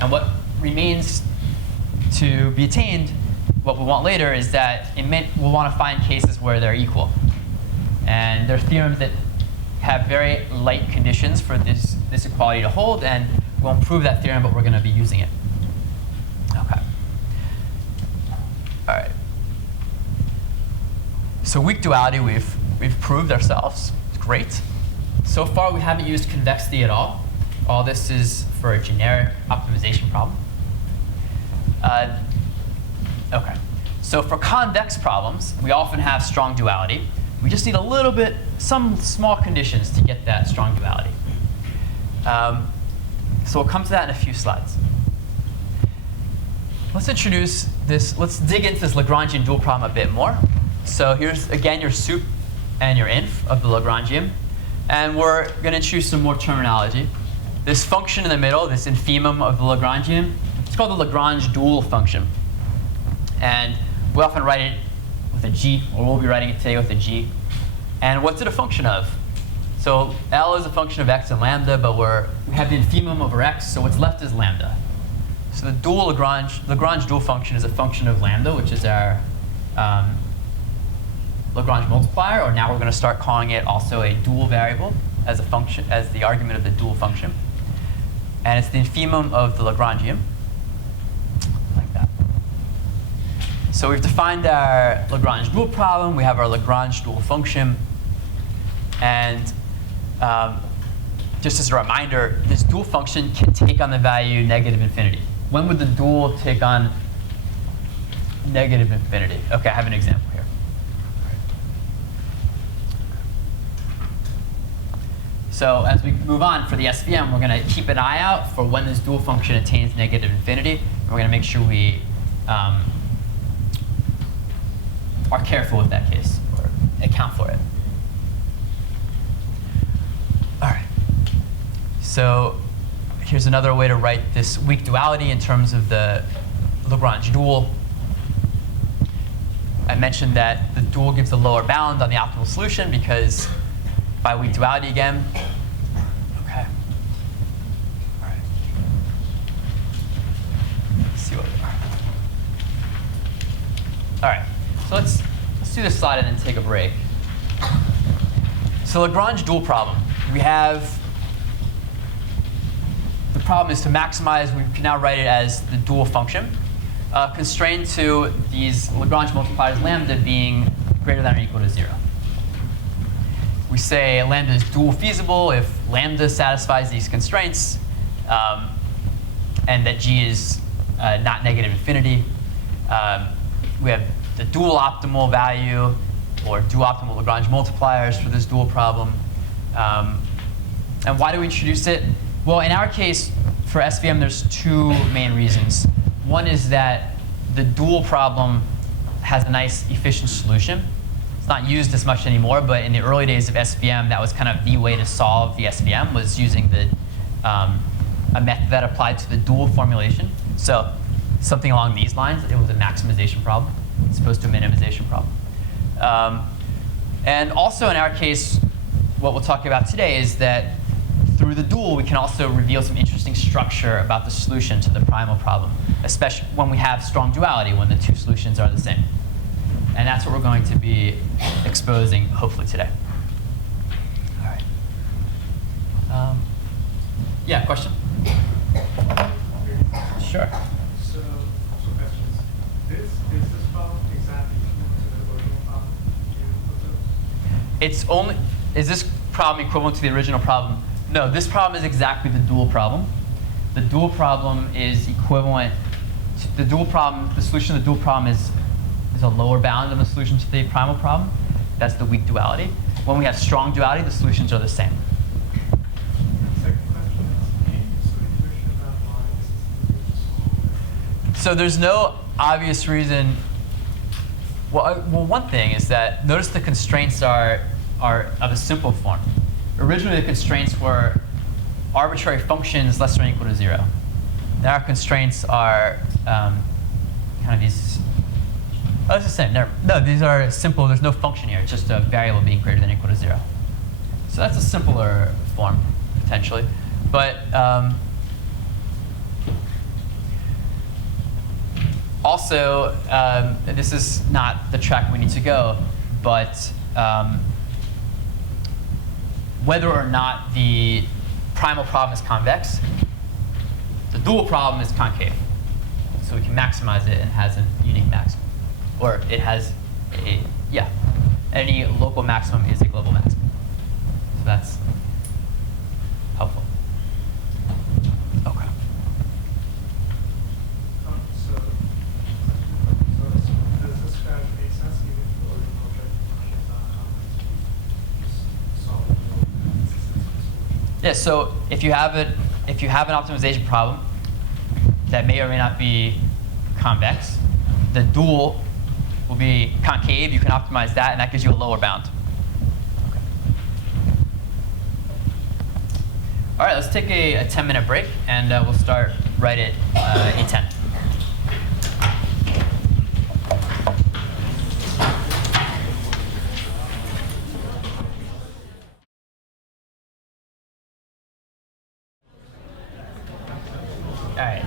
And what remains to be attained, what we want later, is that we'll want to find cases where they're equal. And there are theorems that have very light conditions for this equality to hold, and we won't prove that theorem, but we're going to be using it. OK. All right. So weak duality we've proved ourselves. It's great. So far, we haven't used convexity at all. All this is for a generic optimization problem. OK. So for convex problems, we often have strong duality. We just need a little bit, some small conditions to get that strong duality. So we'll come to that in a few slides. Let's introduce this. Let's dig into this Lagrangian dual problem a bit more. So here's, again, your sup and your inf of the Lagrangian. And we're going to introduce some more terminology. This function in the middle, this infimum of the Lagrangian, it's called the Lagrange dual function. And we often write it with a g, or we'll be writing it today with a g. And what's it a function of? So L is a function of x and lambda, but we have the infimum over x, so what's left is lambda. So the dual Lagrange dual function is a function of lambda, which is our Lagrange multiplier, or now we're going to start calling it also a dual variable as a function, as the argument of the dual function. And it's the infimum of the Lagrangian, like that. So we've defined our Lagrange dual problem. We have our Lagrange dual function. And just as a reminder, this dual function can take on the value negative infinity. When would the dual take on negative infinity? OK, I have an example here. So as we move on for the SVM, we're going to keep an eye out for when this dual function attains negative infinity. We're going to make sure we are careful with that case, or account for it. All right. So here's another way to write this weak duality in terms of the Lagrange dual. I mentioned that the dual gives the lower bound on the optimal solution because by weak duality again. Okay. All right. Let's see what we are. All right. So let's do this slide and then take a break. So Lagrange dual problem. We have the problem is to maximize. We can now write it as the dual function. Constrained to these Lagrange multipliers lambda being greater than or equal to 0. We say lambda is dual feasible if lambda satisfies these constraints, and that g is not negative infinity. We have the dual optimal value, or dual optimal Lagrange multipliers for this dual problem. And why do we introduce it? Well, in our case, for SVM, there's two main reasons. One is that the dual problem has a nice efficient solution. It's not used as much anymore, but in the early days of SVM, that was kind of the way to solve the SVM, was using the, a method that applied to the dual formulation. So something along these lines. It was a maximization problem as opposed to a minimization problem. And also in our case, what we'll talk about today is that through the dual, we can also reveal some interesting structure about the solution to the primal problem, especially when we have strong duality, when the two solutions are the same. And that's what we're going to be exposing, hopefully, today. All right. Yeah, question? Sure. So, two questions. Is this problem exactly equivalent to the original problem you proposed? Is this problem equivalent to the original problem? No, this problem is exactly the dual problem. The dual problem is equivalent to the dual problem. The solution to the dual problem is a lower bound than the solution to the primal problem. That's the weak duality. When we have strong duality, the solutions are the same. Second question is, can you give some intuition about why this is the So there's no obvious reason. Well, one thing is that notice the constraints are of a simple form. Originally, the constraints were arbitrary functions less than or equal to 0. Now our constraints are kind of these. Oh, it's the same. No, these are simple. There's no function here. It's just a variable being greater than or equal to 0. So that's a simpler form, potentially. But also, this is not the track we need to go, but whether or not the primal problem is convex, the dual problem is concave. So we can maximize it and it has a unique maximum. Or it has a, yeah, any local maximum is a global maximum. So that's helpful. Okay. So does this strategy make sense even if the original objective functions are complex? Just solve it. Yeah, so if you have an optimization problem that may or may not be convex, the dual will be concave. You can optimize that, and that gives you a lower bound. Okay. All right, let's take a 10-minute break, and we'll start right at 8:10. All right.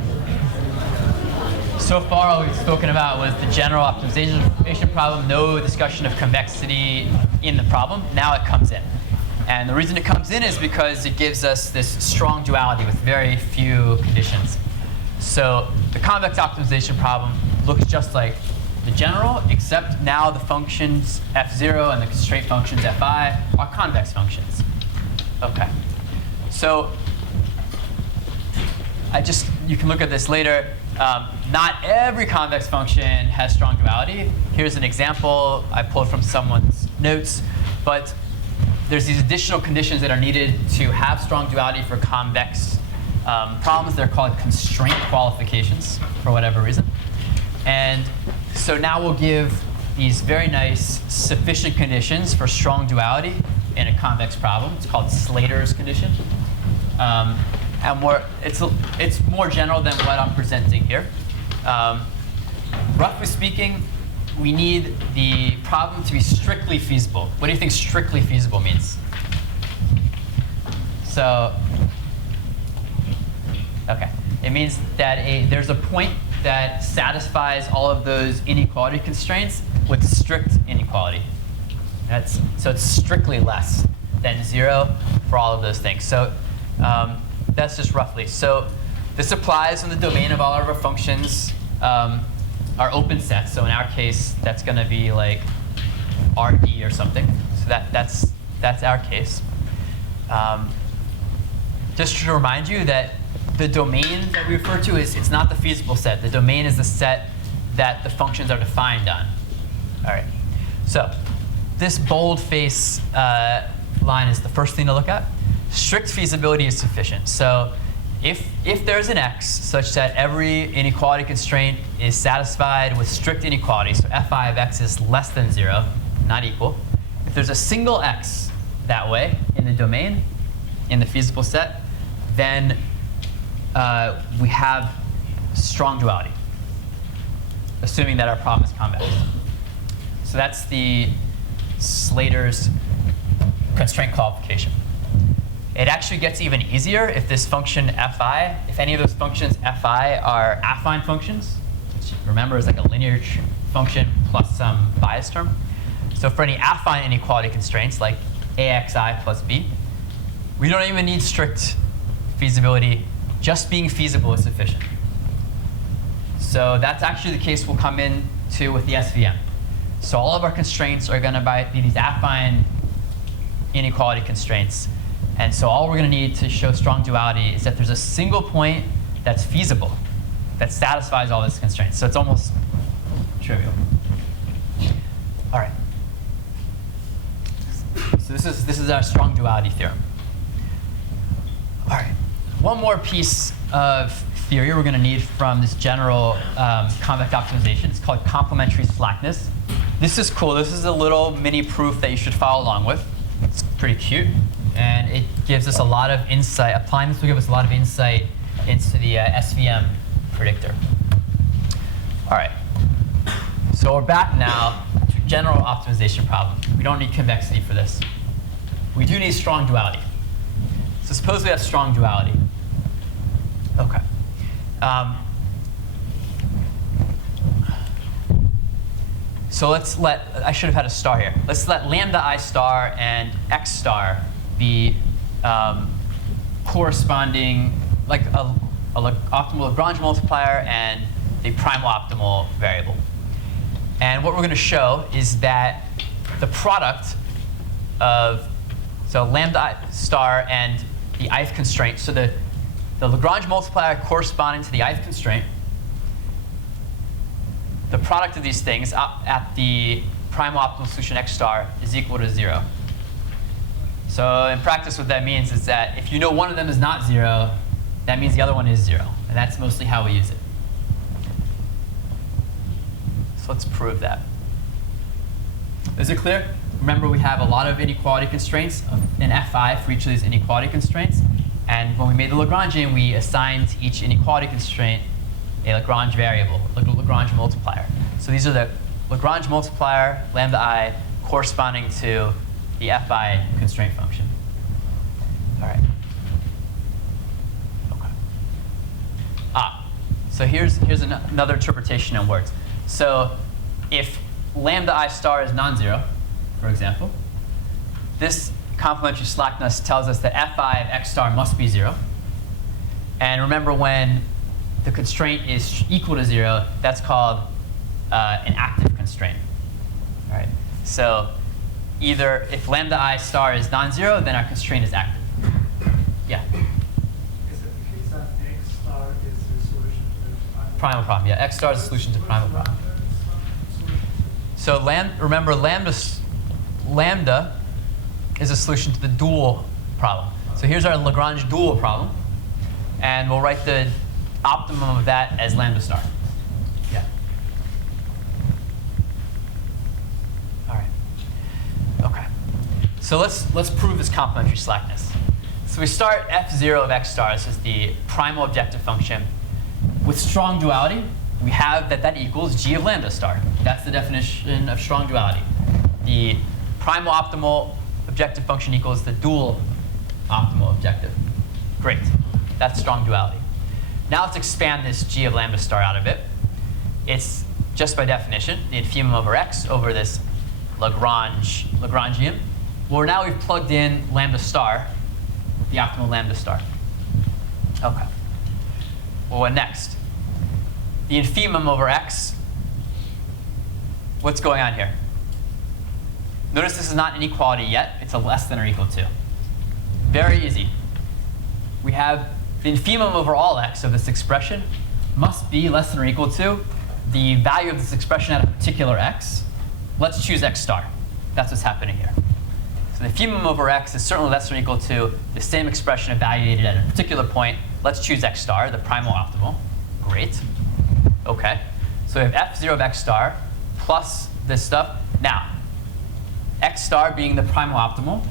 So far, all we've spoken about was the general optimization problem, no discussion of convexity in the problem. Now it comes in. And the reason it comes in is because it gives us this strong duality with very few conditions. So the convex optimization problem looks just like the general, except now the functions f0 and the constraint functions fi are convex functions. OK. So you can look at this later. Not every convex function has strong duality. Here's an example I pulled from someone's notes. But there's these additional conditions that are needed to have strong duality for convex problems. They're called constraint qualifications for whatever reason. And so now we'll give these very nice sufficient conditions for strong duality in a convex problem. It's called Slater's condition. And it's more general than what I'm presenting here. Roughly speaking, we need the problem to be strictly feasible. What do you think strictly feasible means? So, okay. It means that there's a point that satisfies all of those inequality constraints with strict inequality. So it's strictly less than 0 for all of those things. So that's just roughly. So this applies in the domain of all of our functions are open sets. So in our case, that's going to be like RD or something. So that's our case. Just to remind you that the domain that we refer to it's not the feasible set. The domain is the set that the functions are defined on. All right. So this bold-face line is the first thing to look at. Strict feasibility is sufficient. So if there's an x such that every inequality constraint is satisfied with strict inequality, so fi of x is less than 0, not equal. If there's a single x that way in the domain, in the feasible set, then we have strong duality, assuming that our problem is convex. So that's the Slater's constraint qualification. It actually gets even easier if this function fi, if any of those functions fi are affine functions, which remember is like a linear function plus some bias term. So for any affine inequality constraints like axi plus b, we don't even need strict feasibility. Just being feasible is sufficient. So that's actually the case we'll come into with the SVM. So all of our constraints are going to be these affine inequality constraints. And so all we're going to need to show strong duality is that there's a single point that's feasible, that satisfies all these constraints. So it's almost trivial. All right. So this is our strong duality theorem. All right. One more piece of theory we're going to need from this general convex optimization. It's called complementary slackness. This is cool. This is a little mini proof that you should follow along with. It's pretty cute. And it gives us a lot of insight. Applying this will give us a lot of insight into the SVM predictor. All right. So we're back now to general optimization problem. We don't need convexity for this. We do need strong duality. So suppose we have strong duality. OK. So I should have had a star here. Let's let lambda I star and x star be corresponding, like a optimal Lagrange multiplier and the primal optimal variable. And what we're going to show is that the product of lambda I star and the ith constraint, so the Lagrange multiplier corresponding to the ith constraint, the product of these things at the primal optimal solution x star is equal to 0. So in practice, what that means is that if you know one of them is not 0, that means the other one is 0. And that's mostly how we use it. So let's prove that. Is it clear? Remember, we have a lot of inequality constraints in fi for each of these inequality constraints. And when we made the Lagrangian, we assigned to each inequality constraint a Lagrange variable, a Lagrange multiplier. So these are the Lagrange multiplier, lambda I, corresponding to the fi constraint function. All right. Okay. So here's another interpretation in words. So if lambda I star is non-zero, for example, this complementary slackness tells us that fi of x star must be 0. And remember, when the constraint is equal to 0, that's called an active constraint. All right. So either if lambda I star is non-zero, then our constraint is active. Yeah? Is it the case that x star is the solution to the Primal problem. Yeah, x star is the solution to primal problem. So remember, lambda is a solution to the dual problem. So here's our Lagrange dual problem. And we'll write the optimum of that as lambda star. Yeah. All right. OK. So let's prove this complementary slackness. So we start f0 of x star. This is the primal objective function. With strong duality, we have that equals g of lambda star. That's the definition of strong duality. The primal optimal objective function equals the dual optimal objective. Great. That's strong duality. Now let's expand this g of lambda star out of it. It's just by definition the infimum over x over this Lagrangian. Well, now we've plugged in lambda star, the optimal lambda star. OK. Well, what next? The infimum over x. What's going on here? Notice this is not an inequality yet. It's a less than or equal to. Very easy. We have the infimum over all x of this expression must be less than or equal to the value of this expression at a particular x. Let's choose x star. That's what's happening here. So the infimum over x is certainly less than or equal to the same expression evaluated at a particular point. Let's choose x star, the primal optimal. Great. OK. So we have f0 of x star plus this stuff. Now, x star being the primal optimal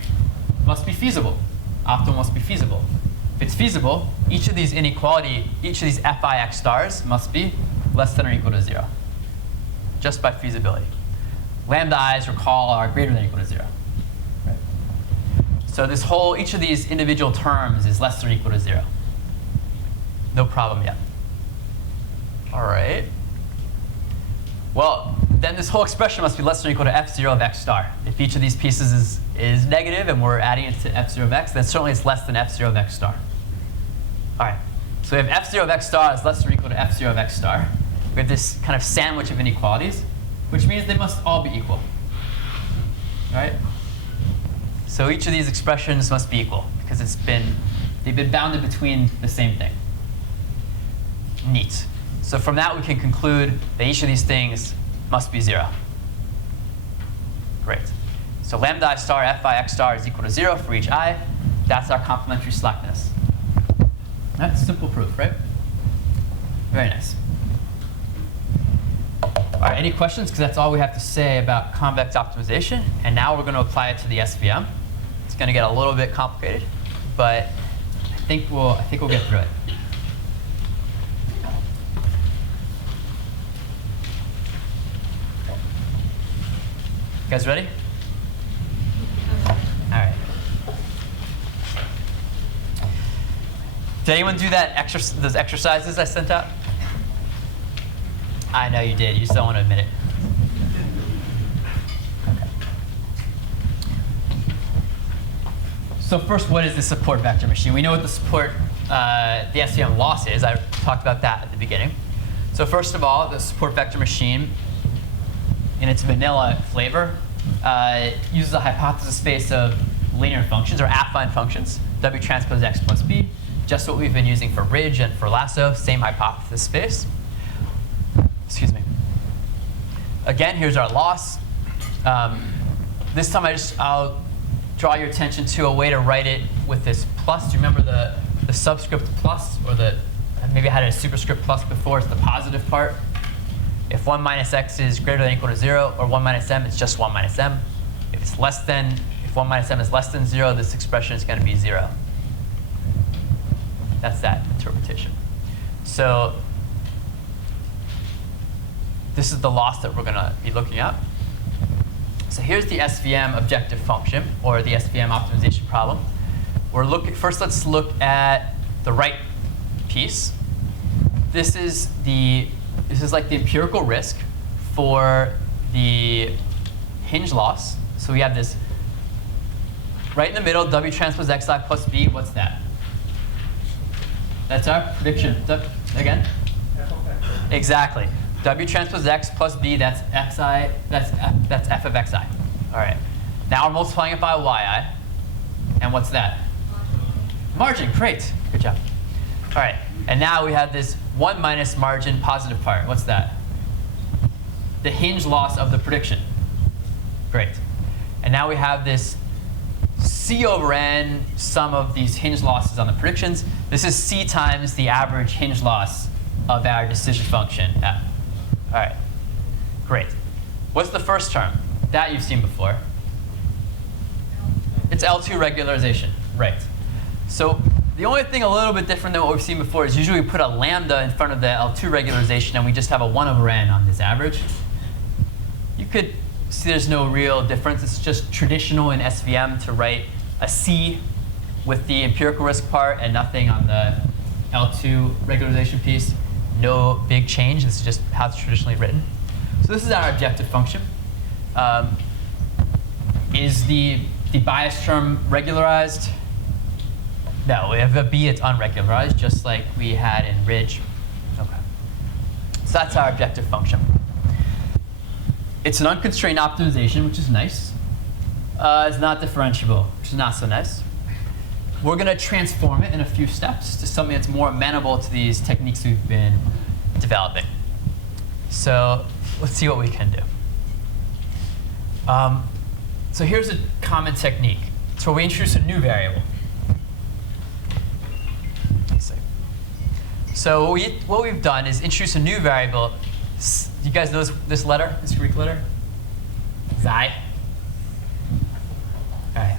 must be feasible. Optimal must be feasible. If it's feasible, each of these fi x stars must be less than or equal to 0, just by feasibility. Lambda i's, recall, are greater than or equal to 0. Right. So this whole, each of these individual terms is less than or equal to 0. No problem yet. All right. Well, then this whole expression must be less than or equal to f0 of x star. If each of these pieces is negative and we're adding it to f0 of x, then certainly it's less than f0 of x star. All right. So we have f0 of x star is less than or equal to f0 of x star. We have this kind of sandwich of inequalities, which means they must all be equal. Right? So each of these expressions must be equal because they've been bounded between the same thing. Neat. So from that, we can conclude that each of these things must be 0. Great. So lambda I star fi x star is equal to 0 for each I. That's our complementary slackness. That's simple proof, right? Very nice. All right, any questions? Because that's all we have to say about convex optimization. And now we're going to apply it to the SVM. It's going to get a little bit complicated, but I think we'll get through it. You guys ready? All right. Did anyone do those exercises I sent out? I know you did. You just don't want to admit it. Okay. So first, what is the support vector machine? We know what the SVM loss is. I talked about that at the beginning. So first of all, the support vector machine, in its vanilla flavor, uses a hypothesis space of linear functions, or affine functions, W transpose x plus b, just what we've been using for Ridge and for Lasso, same hypothesis space. Excuse me. Again, here's our loss. This time I'll draw your attention to a way to write it with this plus. Do you remember the subscript plus, or maybe I had a superscript plus before, it's the positive part. If 1 minus x is greater than or equal to 0, or 1 minus m, it's just 1 minus m. If 1 minus m is less than 0, this expression is going to be 0. That's that interpretation. So this is the loss that we're going to be looking at. So here's the SVM objective function, or the SVM optimization problem. First, let's look at the right piece. This is like the empirical risk for the hinge loss. So we have this right in the middle, W transpose xi plus b. What's that? That's our prediction. Again? Exactly. W transpose x plus b, that's xi, that's f of xi. All right. Now we're multiplying it by yi. And what's that? Margin. Great. Good job. All right. And now we have this 1 minus margin positive part. What's that? The hinge loss of the prediction. Great. And now we have this C over n, sum of these hinge losses on the predictions. This is C times the average hinge loss of our decision function f. All right, great. What's the first term? That you've seen before. It's L2 regularization, right. So the only thing a little bit different than what we've seen before is usually we put a lambda in front of the L2 regularization and we just have a 1 over n on this average. You could see there's no real difference. It's just traditional in SVM to write a C with the empirical risk part and nothing on the L2 regularization piece. No big change. This is just how it's traditionally written. So this is our objective function. Is the bias term regularized? No, we have a B, it's unregularized, just like we had in Ridge. Okay. So that's our objective function. It's an unconstrained optimization, which is nice. It's not differentiable, which is not so nice. We're going to transform it in a few steps to something that's more amenable to these techniques we've been developing. So let's see what we can do. So here's a common technique. So we introduce a new variable. So what we've done is introduce a new variable. You guys know this letter, this Greek letter? Xi. All right.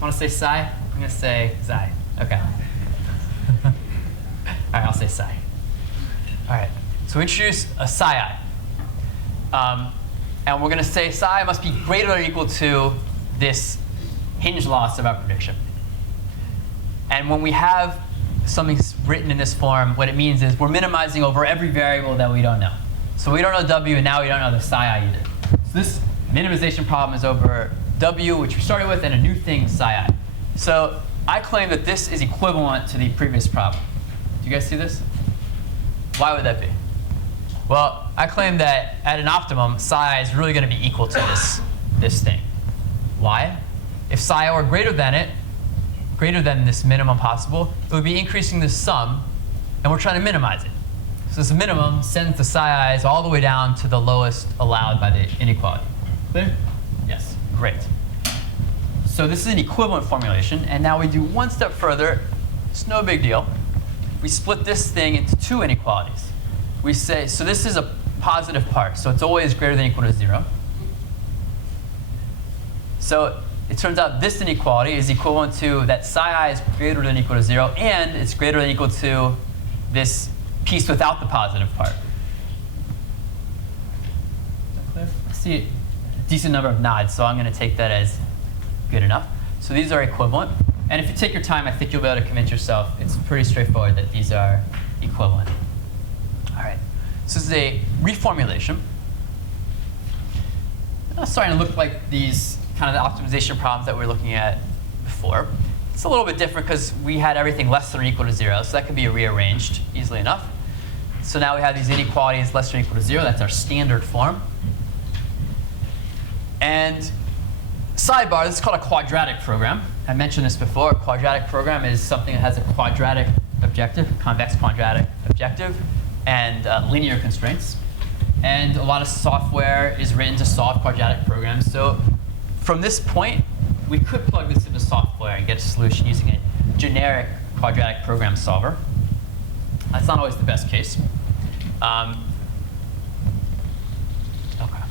Want to say psi? I'm going to say xi. OK. All right, I'll say psi. All right. So we introduce a psi. And we're going to say psi must be greater than or equal to this hinge loss of our prediction. And when we have something written in this form, what it means is we're minimizing over every variable that we don't know. So we don't know w, and now we don't know the psi either. So this minimization problem is over w, which we started with, and a new thing, psi. So I claim that this is equivalent to the previous problem. Do you guys see this? Why would that be? Well, I claim that at an optimum, psi is really going to be equal to this thing. Why? If psi were greater than it, greater than this minimum possible, it would be increasing the sum, and we're trying to minimize it. So this minimum sends the psi i's all the way down to the lowest allowed by the inequality. Clear? Yes, great. So this is an equivalent formulation, and now we do one step further. It's no big deal. We split this thing into two inequalities. We say, so this is a positive part, so it's always greater than or equal to 0. So it turns out this inequality is equivalent to that psi I is greater than or equal to 0, and it's greater than or equal to this piece without the positive part. Is that clear? I see a decent number of nods, so I'm going to take that as good enough. So these are equivalent. And if you take your time, I think you'll be able to convince yourself it's pretty straightforward that these are equivalent. All right. So this is a reformulation. It's starting to look like these kind of the optimization problems that we were looking at before. It's a little bit different because we had everything less than or equal to 0, so that can be rearranged easily enough. So now we have these inequalities less than or equal to 0. That's our standard form. And sidebar, this is called a quadratic program. I mentioned this before. A quadratic program is something that has a quadratic objective, convex quadratic objective, and linear constraints. And a lot of software is written to solve quadratic programs. So from this point, we could plug this into software and get a solution using a generic quadratic program solver. That's not always the best case. OK.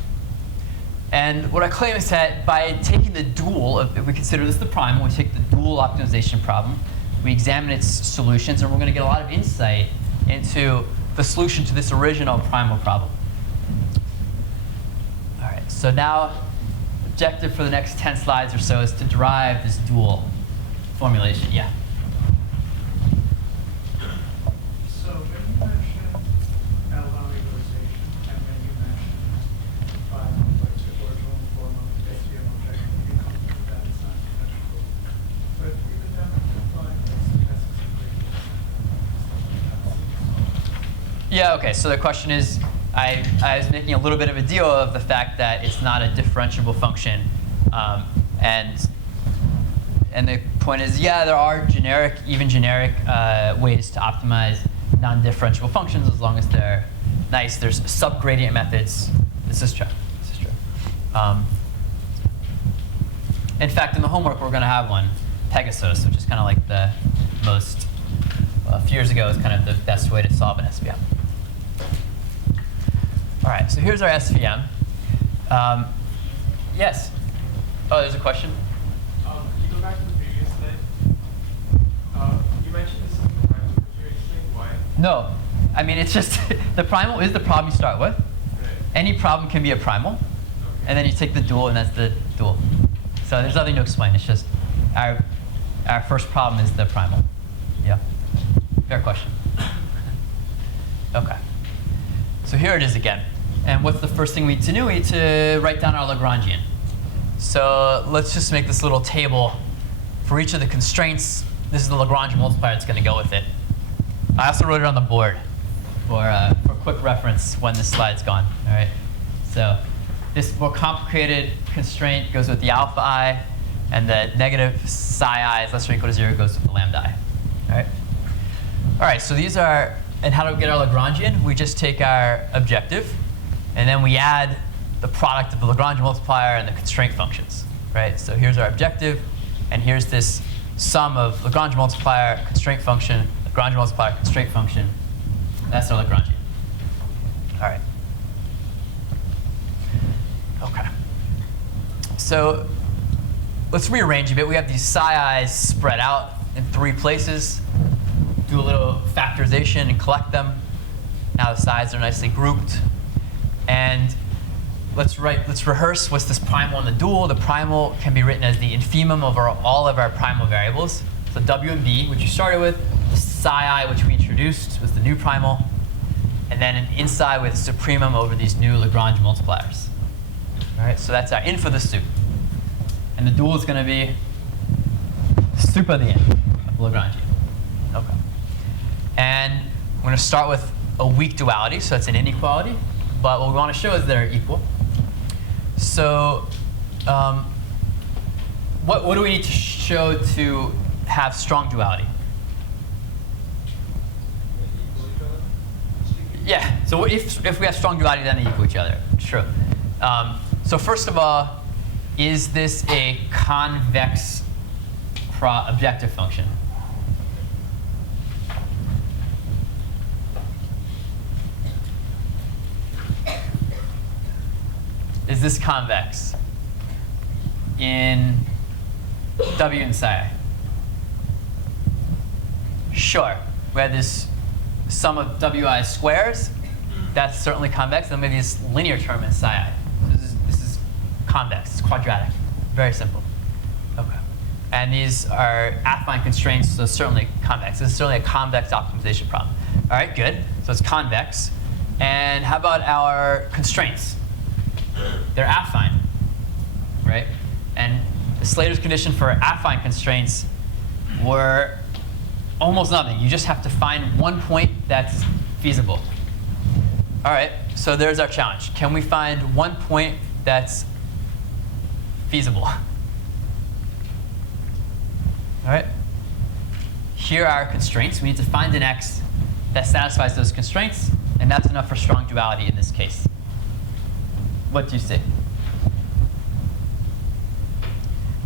And what I claim is that by taking the dual, if we consider this the prime, we take the dual optimization problem, we examine its solutions, and we're going to get a lot of insight into the solution to this original primal problem. All right, so now objective for the next 10 slides or so is to derive this dual formulation. Yeah? So when you mentioned L regularization, and when you mentioned like the original form of SVM objective, you come to that it's not differentiable. But even then, applying the stochastic gradient. Yeah, OK. So the question is, I was making a little bit of a deal of the fact that it's not a differentiable function. And the point is, yeah, there are generic, even generic ways to optimize non-differentiable functions as long as they're nice. There's subgradient methods. This is true. This is true. In fact, in the homework, we're going to have one, Pegasus, which is kind of like the most, a few years ago, is kind of the best way to solve an SVM. All right, so here's our SVM. Yes? Oh, there's a question? Can you go back to the previous slide? You mentioned this is the primal. Could you explain why? No. I mean, it's just, the primal is the problem you start with. Right. Any problem can be a primal. Okay. And then you take the dual, and that's the dual. So there's nothing to explain. It's just our first problem is the primal. Yeah. Fair question. OK. So here it is again. And what's the first thing we need to do? We need to write down our Lagrangian. So let's just make this little table for each of the constraints. This is the Lagrangian multiplier that's going to go with it. I also wrote it on the board for quick reference when this slide's gone. All right. So this more complicated constraint goes with the alpha I, and the negative psi I is less or equal to 0 goes with the lambda I. All right. All right. So these are, and how do we get our Lagrangian? We just take our objective, and then we add the product of the Lagrangian multiplier and the constraint functions. Right. So here's our objective, and here's this sum of Lagrangian multiplier, constraint function, Lagrangian multiplier, constraint function. That's our Lagrangian. All right. OK. So let's rearrange a bit. We have these psi i's spread out in 3 places. Do a little factorization and collect them. Now the psi's are nicely grouped. And let's rehearse what's this primal and the dual. The primal can be written as the infimum over all of our primal variables. So w and b, which you started with. The psi I, which we introduced, was the new primal. And then an inside with supremum over these new Lagrange multipliers. All right, so that's our in for the soup. And the dual is going to be soup of the in of Lagrangian. OK. And we're going to start with a weak duality, so that's an inequality. But what we want to show is they're equal. So what do we need to show to have strong duality? Yeah, so if we have strong duality, then they equal each other. True. So first of all, is this a convex objective function? Is this convex in W and psi? Sure. We have this sum of wi squares. That's certainly convex. Then maybe this linear term in psi. This is convex. It's quadratic. Very simple. OK. And these are affine constraints, so certainly convex. This is certainly a convex optimization problem. All right, good. So it's convex. And how about our constraints? They're affine, right? And the Slater's condition for affine constraints were almost nothing. You just have to find one point that's feasible. All right, so there's our challenge. Can we find one point that's feasible? All right. Here are our constraints. We need to find an x that satisfies those constraints, and that's enough for strong duality in this case. What do you see?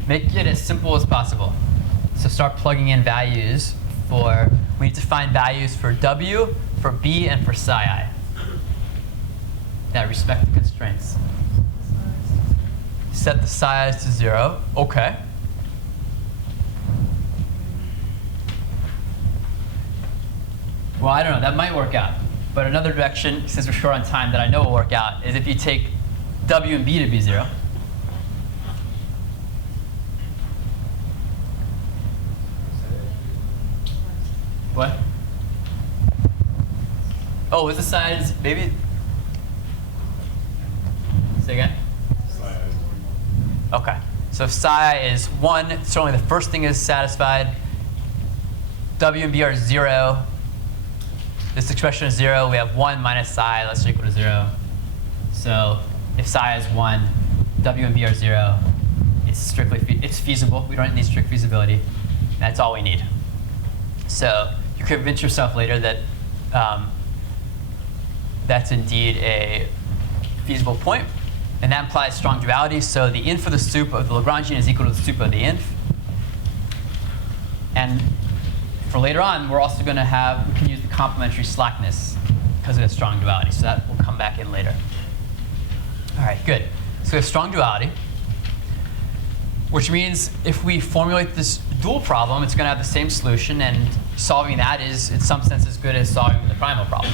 Make it as simple as possible. So start plugging in values for, we need to find values for w, for b, and for psi I that respect the constraints. Set the psi i's to 0. OK. Well, I don't know. That might work out. But another direction, since we're short on time, that I know will work out is if you take w and b to be 0. What? Oh, is the size maybe? Say again? OK. So if psi is 1, certainly the first thing is satisfied. W and b are 0. This expression is 0. We have 1 minus psi less or equal to 0. So if psi is 1, w and b are 0. It's feasible. We don't need strict feasibility. That's all we need. So you could convince yourself later that that's indeed a feasible point. And that implies strong duality. So the inf of the sup of the Lagrangian is equal to the sup of the inf. And for later on, we're also going to have, we can use the complementary slackness because we have strong duality. So that will come back in later. All right, good. So we have strong duality, which means if we formulate this dual problem, it's going to have the same solution. And solving that is, in some sense, as good as solving the primal problem.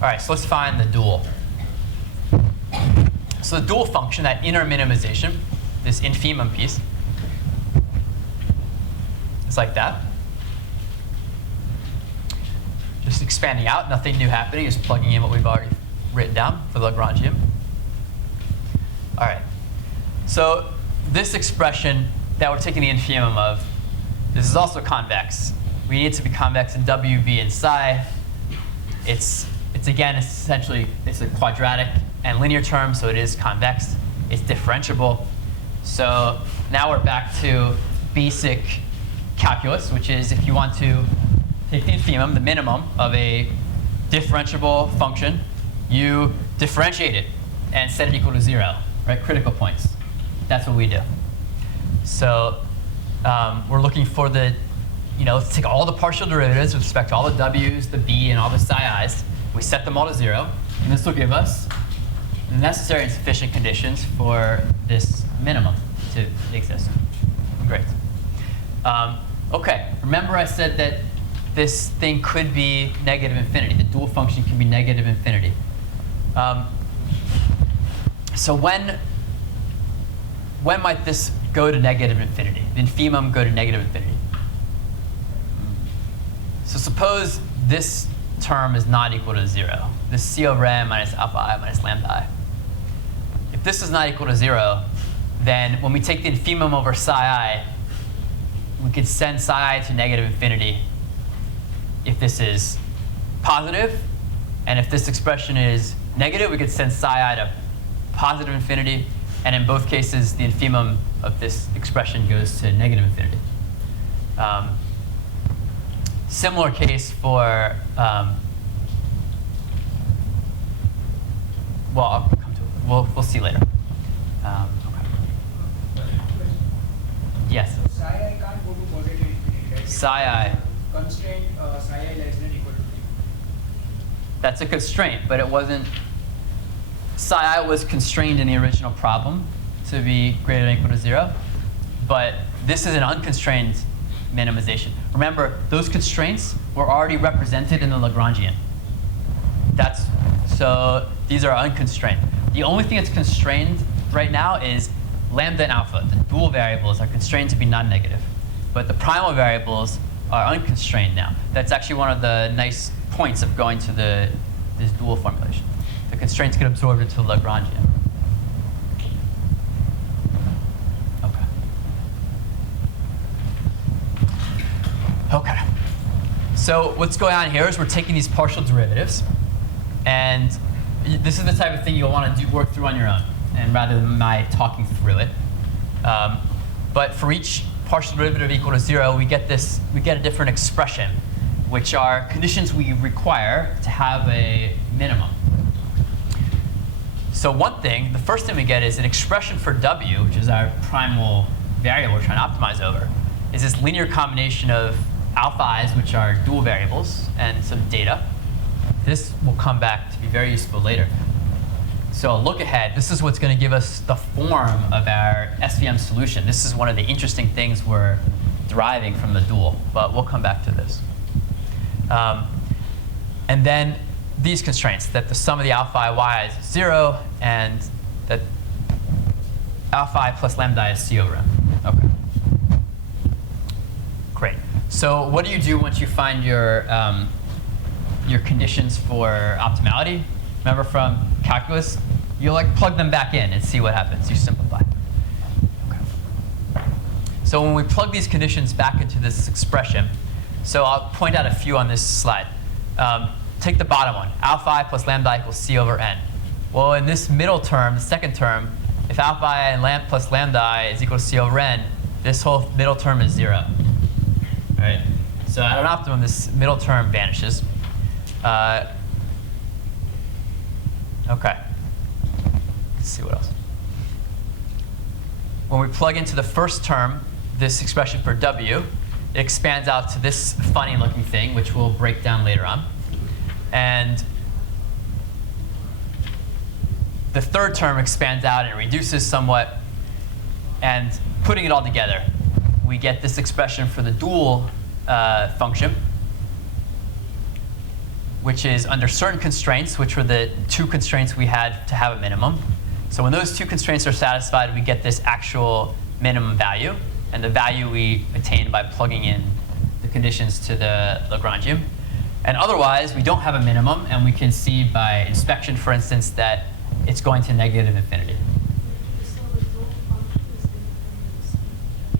All right, so let's find the dual. So the dual function, that inner minimization, this infimum piece, it's like that. Just expanding out, nothing new happening, just plugging in what we've already written down for the Lagrangian. All right, so this expression that we're taking the infimum of, this is also convex. We need it to be convex in W, V, and psi. It's again, essentially, it's a quadratic and linear term, so it is convex. It's differentiable. So now we're back to basic calculus, which is if you want to take the infimum, the minimum of a differentiable function, you differentiate it and set it equal to 0, right? Critical points. That's what we do. So we're looking for the, let's take all the partial derivatives with respect to all the w's, the b, and all the psi i's. We set them all to 0, and this will give us the necessary and sufficient conditions for this minimum to exist. Great. OK, remember I said that this thing could be negative infinity. The dual function can be negative infinity. So when might this go to negative infinity? The infimum go to negative infinity. So suppose this term is not equal to 0. This c over n minus alpha I minus lambda I. If this is not equal to 0, then when we take the infimum over psi I, we could send psi I to negative infinity if this is positive. And if this expression is negative, we could send psi I to positive infinity. And in both cases, the infimum of this expression goes to negative infinity. Similar case for, well, I'll come to it. We'll see later. Okay. Yes? Psi I can't go to positive infinity, right? Psi I. Constraint psi I less than equal to 3. That's a constraint, but it wasn't. Psi I was constrained in the original problem to be greater than or equal to 0. But this is an unconstrained minimization. Remember, those constraints were already represented in the Lagrangian. So these are unconstrained. The only thing that's constrained right now is lambda and alpha. The dual variables are constrained to be non-negative. But the primal variables are unconstrained now. That's actually one of the nice points of going to this dual formulation. The constraints get absorbed into the Lagrangian. OK. So what's going on here is we're taking these partial derivatives. And this is the type of thing you'll want to work through on your own, and rather than my talking through it. But for each partial derivative equal to 0, we get a different expression, which are conditions we require to have a minimum. So the first thing we get is an expression for w, which is our primal variable we're trying to optimize over, is this linear combination of alpha i's, which are dual variables, and some data. This will come back to be very useful later. So look ahead. This is what's going to give us the form of our SVM solution. This is one of the interesting things we're deriving from the dual. But we'll come back to this. And then these constraints, that the sum of the alpha I y is 0, and that alpha I plus lambda I is c over m. OK. Great. So what do you do once you find your conditions for optimality? Remember from calculus, you plug them back in and see what happens. You simplify. Okay. So when we plug these conditions back into this expression, so I'll point out a few on this slide. Take the bottom one, alpha I plus lambda I equals c over n. Well, in this middle term, the second term, if alpha I and plus lambda I is equal to c over n, this whole middle term is 0. All right? So at an optimum, this middle term vanishes. OK. Let's see what else. When we plug into the first term, this expression for w, it expands out to this funny looking thing, which we'll break down later on. And the third term expands out and reduces somewhat. And putting it all together, we get this expression for the dual function, which is under certain constraints, which were the two constraints we had to have a minimum. So when those two constraints are satisfied, we get this actual minimum value, and the value we attain by plugging in the conditions to the Lagrangian. And otherwise, we don't have a minimum, and we can see by inspection, for instance, that it's going to negative infinity. So the dual function is independent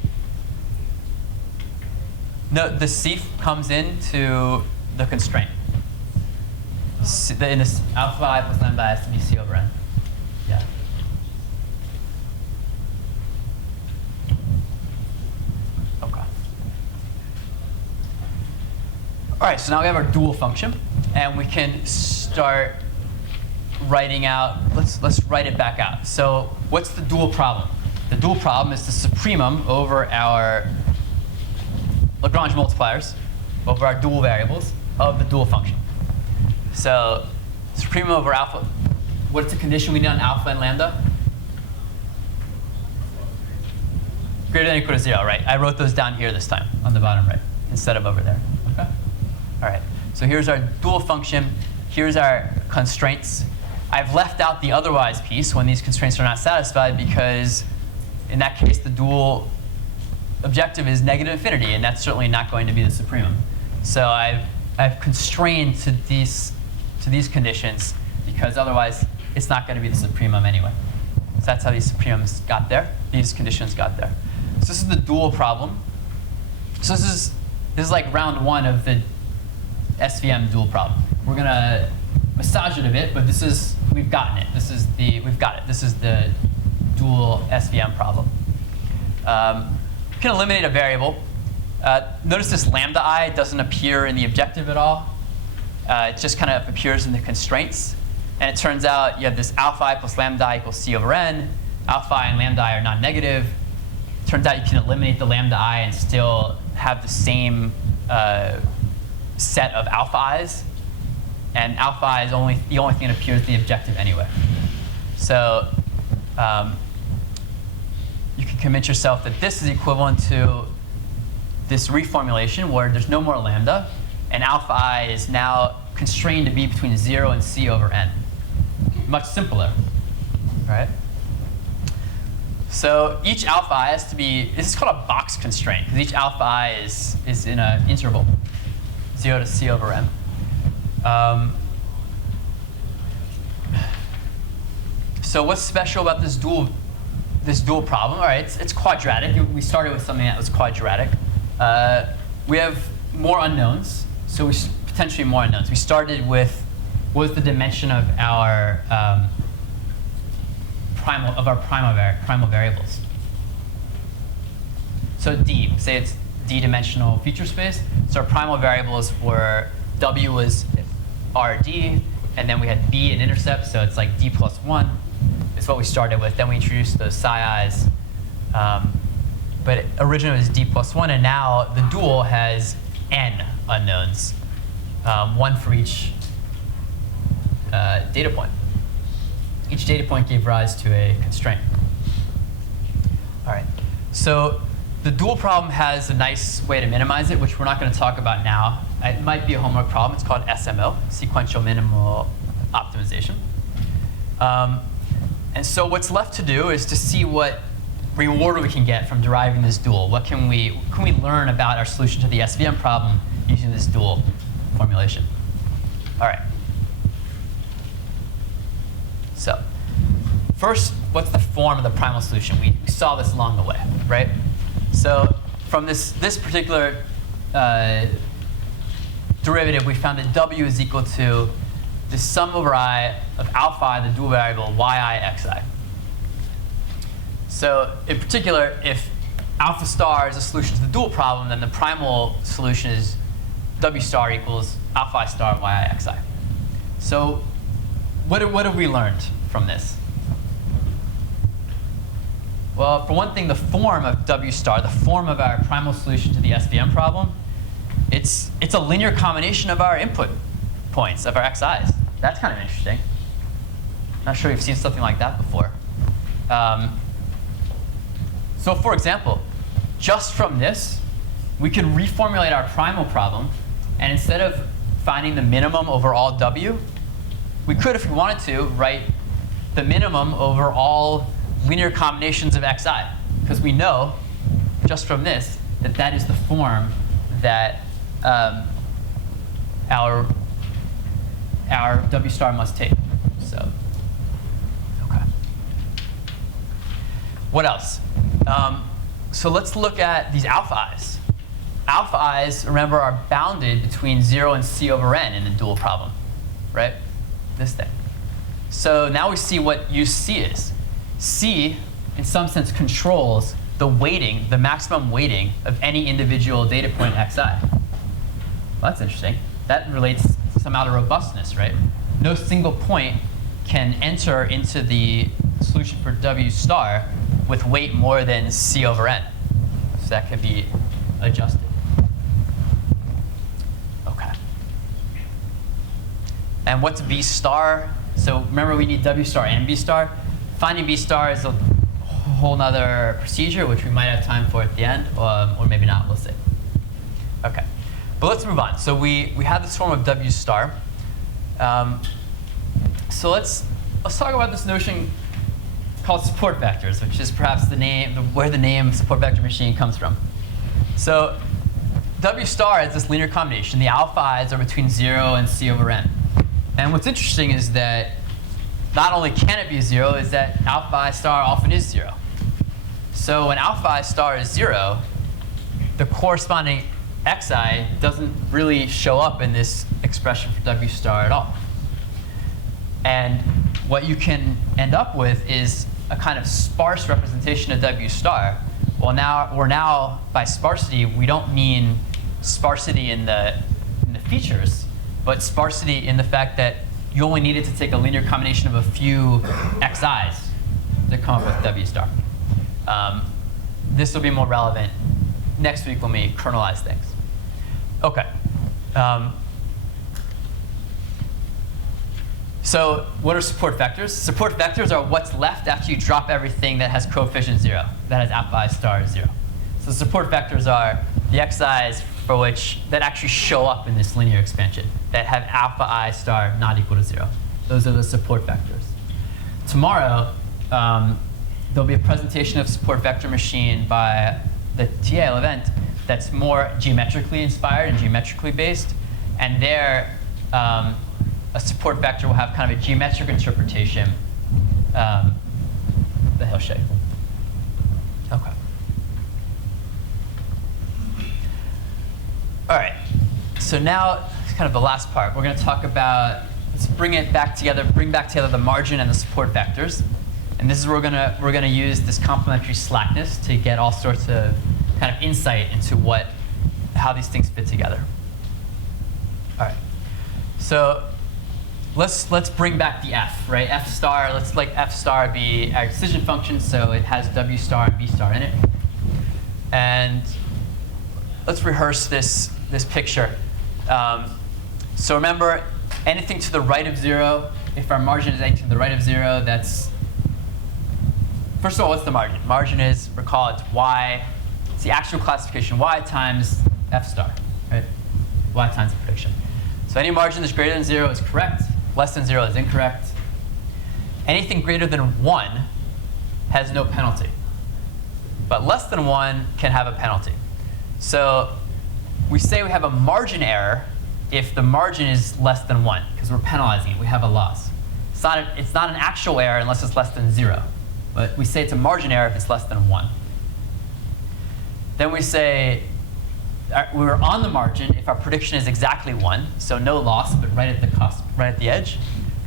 of the No, the C comes into the constraint. In this alpha I plus lambda has to be C over n. Yeah. Okay. All right, so now we have our dual function, and we can start writing out. Let's write it back out. So what's the dual problem? The dual problem is the supremum over our Lagrange multipliers over our dual variables of the dual function. So supremum over alpha. What's the condition we need on alpha and lambda? Greater than or equal to 0, right? I wrote those down here this time on the bottom right instead of over there. Okay. All right. So here's our dual function. Here's our constraints. I've left out the otherwise piece when these constraints are not satisfied because in that case the dual objective is negative infinity, and that's certainly not going to be the supremum. So I've constrained to these conditions because otherwise it's not going to be the supremum anyway. So that's how these supremums got there. These conditions got there. So this is the dual problem. So this is like round one of the SVM dual problem. We're going to massage it a bit, but we've gotten it. We've got it. This is the dual SVM problem. We can eliminate a variable. Notice this lambda I doesn't appear in the objective at all. It just kind of appears in the constraints. And it turns out you have this alpha I plus lambda I equals C over n. Alpha I and lambda I are non-negative. Turns out you can eliminate the lambda I and still have the same set of alpha i's. And alpha I is the only thing that appears in the objective anyway. So you can convince yourself that this is equivalent to this reformulation where there's no more lambda, and alpha I is now constrained to be between 0 and C over n. Much simpler, right? So each alpha I has to be, this is called a box constraint, because each alpha I is in an interval, 0 to C over n. So what's special about this dual problem? All right, it's quadratic. We started with something that was quadratic. We have more unknowns, so potentially more unknowns. We started with what was the dimension of our primal variables. So D, say it's D-dimensional feature space. So our primal variables were W was RD, and then we had B and intercept, so it's like D plus 1 is what we started with. Then we introduced those psi i's. But originally it was D plus 1, and now the dual has n unknowns, one for each data point. Each data point gave rise to a constraint. All right, so the dual problem has a nice way to minimize it, which we're not going to talk about now. It might be a homework problem. It's called SMO, sequential minimal optimization. And so what's left to do is to see what reward we can get from deriving this dual. What can we learn about our solution to the SVM problem using this dual formulation? All right. So first, what's the form of the primal solution? We saw this along the way, right? So from this particular derivative, we found that W is equal to the sum over I of alpha I, the dual variable, yi xi. So in particular, if alpha star is a solution to the dual problem, then the primal solution is W star equals alpha I star yi xi. So what have we learned from this? Well, for one thing, the form of W star, the form of our primal solution to the SVM problem, it's a linear combination of our input points, of our xi's. That's kind of interesting. Not sure you've seen something like that before. So for example, just from this, we could reformulate our primal problem, and instead of finding the minimum over all W, we could, if we wanted to, write the minimum over all linear combinations of xi, because we know, just from this, that that is the form that our W star must take. So, okay. What else? So let's look at these alpha i's. Alpha i's, remember, are bounded between 0 and c over n in the dual problem, right? This thing. So now we see what use c is. C, in some sense, controls the weighting, the maximum weighting of any individual data point xi. Well, that's interesting. That relates somehow to robustness, right? No single point can enter into the solution for W star with weight more than c over n. So that can be adjusted. OK. And what's B star? So remember, we need W star and B star. Finding B star is a whole nother procedure, which we might have time for at the end, or maybe not. We'll see. OK. But let's move on. So we have this form of W star. So let's talk about this notion called support vectors, which is perhaps where the name support vector machine comes from. So W star is this linear combination. The alpha i's are between 0 and c over n. And what's interesting is that not only can it be 0, is that alpha I star often is 0. So when alpha I star is 0, the corresponding xi doesn't really show up in this expression for W star at all. And what you can end up with is a kind of sparse representation of W star. Well, now by sparsity, we don't mean sparsity in the features, but sparsity in the fact that you only needed to take a linear combination of a few xi's to come up with W star. This will be more relevant next week when we kernelize things. OK. So what are support vectors? Support vectors are what's left after you drop everything that has coefficient 0, that has alpha I star 0. So support vectors are the xi's for which that actually show up in this linear expansion, that have alpha I star not equal to 0. Those are the support vectors. Tomorrow, there'll be a presentation of support vector machine by the TL event that's more geometrically inspired and geometrically based. And there, a support vector will have kind of a geometric interpretation that he'll show you. OK. All right. So now, kind of the last part. We're going to talk about, let's bring back together the margin and the support vectors. And this is where we're going to use this complementary slackness to get all sorts of kind of insight into how these things fit together. All right. So let's bring back the f, right? F star, let's let f star be our decision function, so it has W star and B star in it. And let's rehearse this picture. So remember, anything to the right of 0, if our margin is anything to the right of 0, that's, first of all, what's the margin? Margin is, recall, it's y. It's the actual classification, y times f star, right? Y times the prediction. So any margin that's greater than 0 is correct. Less than 0 is incorrect. Anything greater than 1 has no penalty. But less than 1 can have a penalty. So we say we have a margin error if the margin is less than 1, because we're penalizing it. We have a loss. It's not an actual error unless it's less than 0. But we say it's a margin error if it's less than 1. Then we say we're on the margin if our prediction is exactly 1, so no loss, but right at the cusp, right at the edge.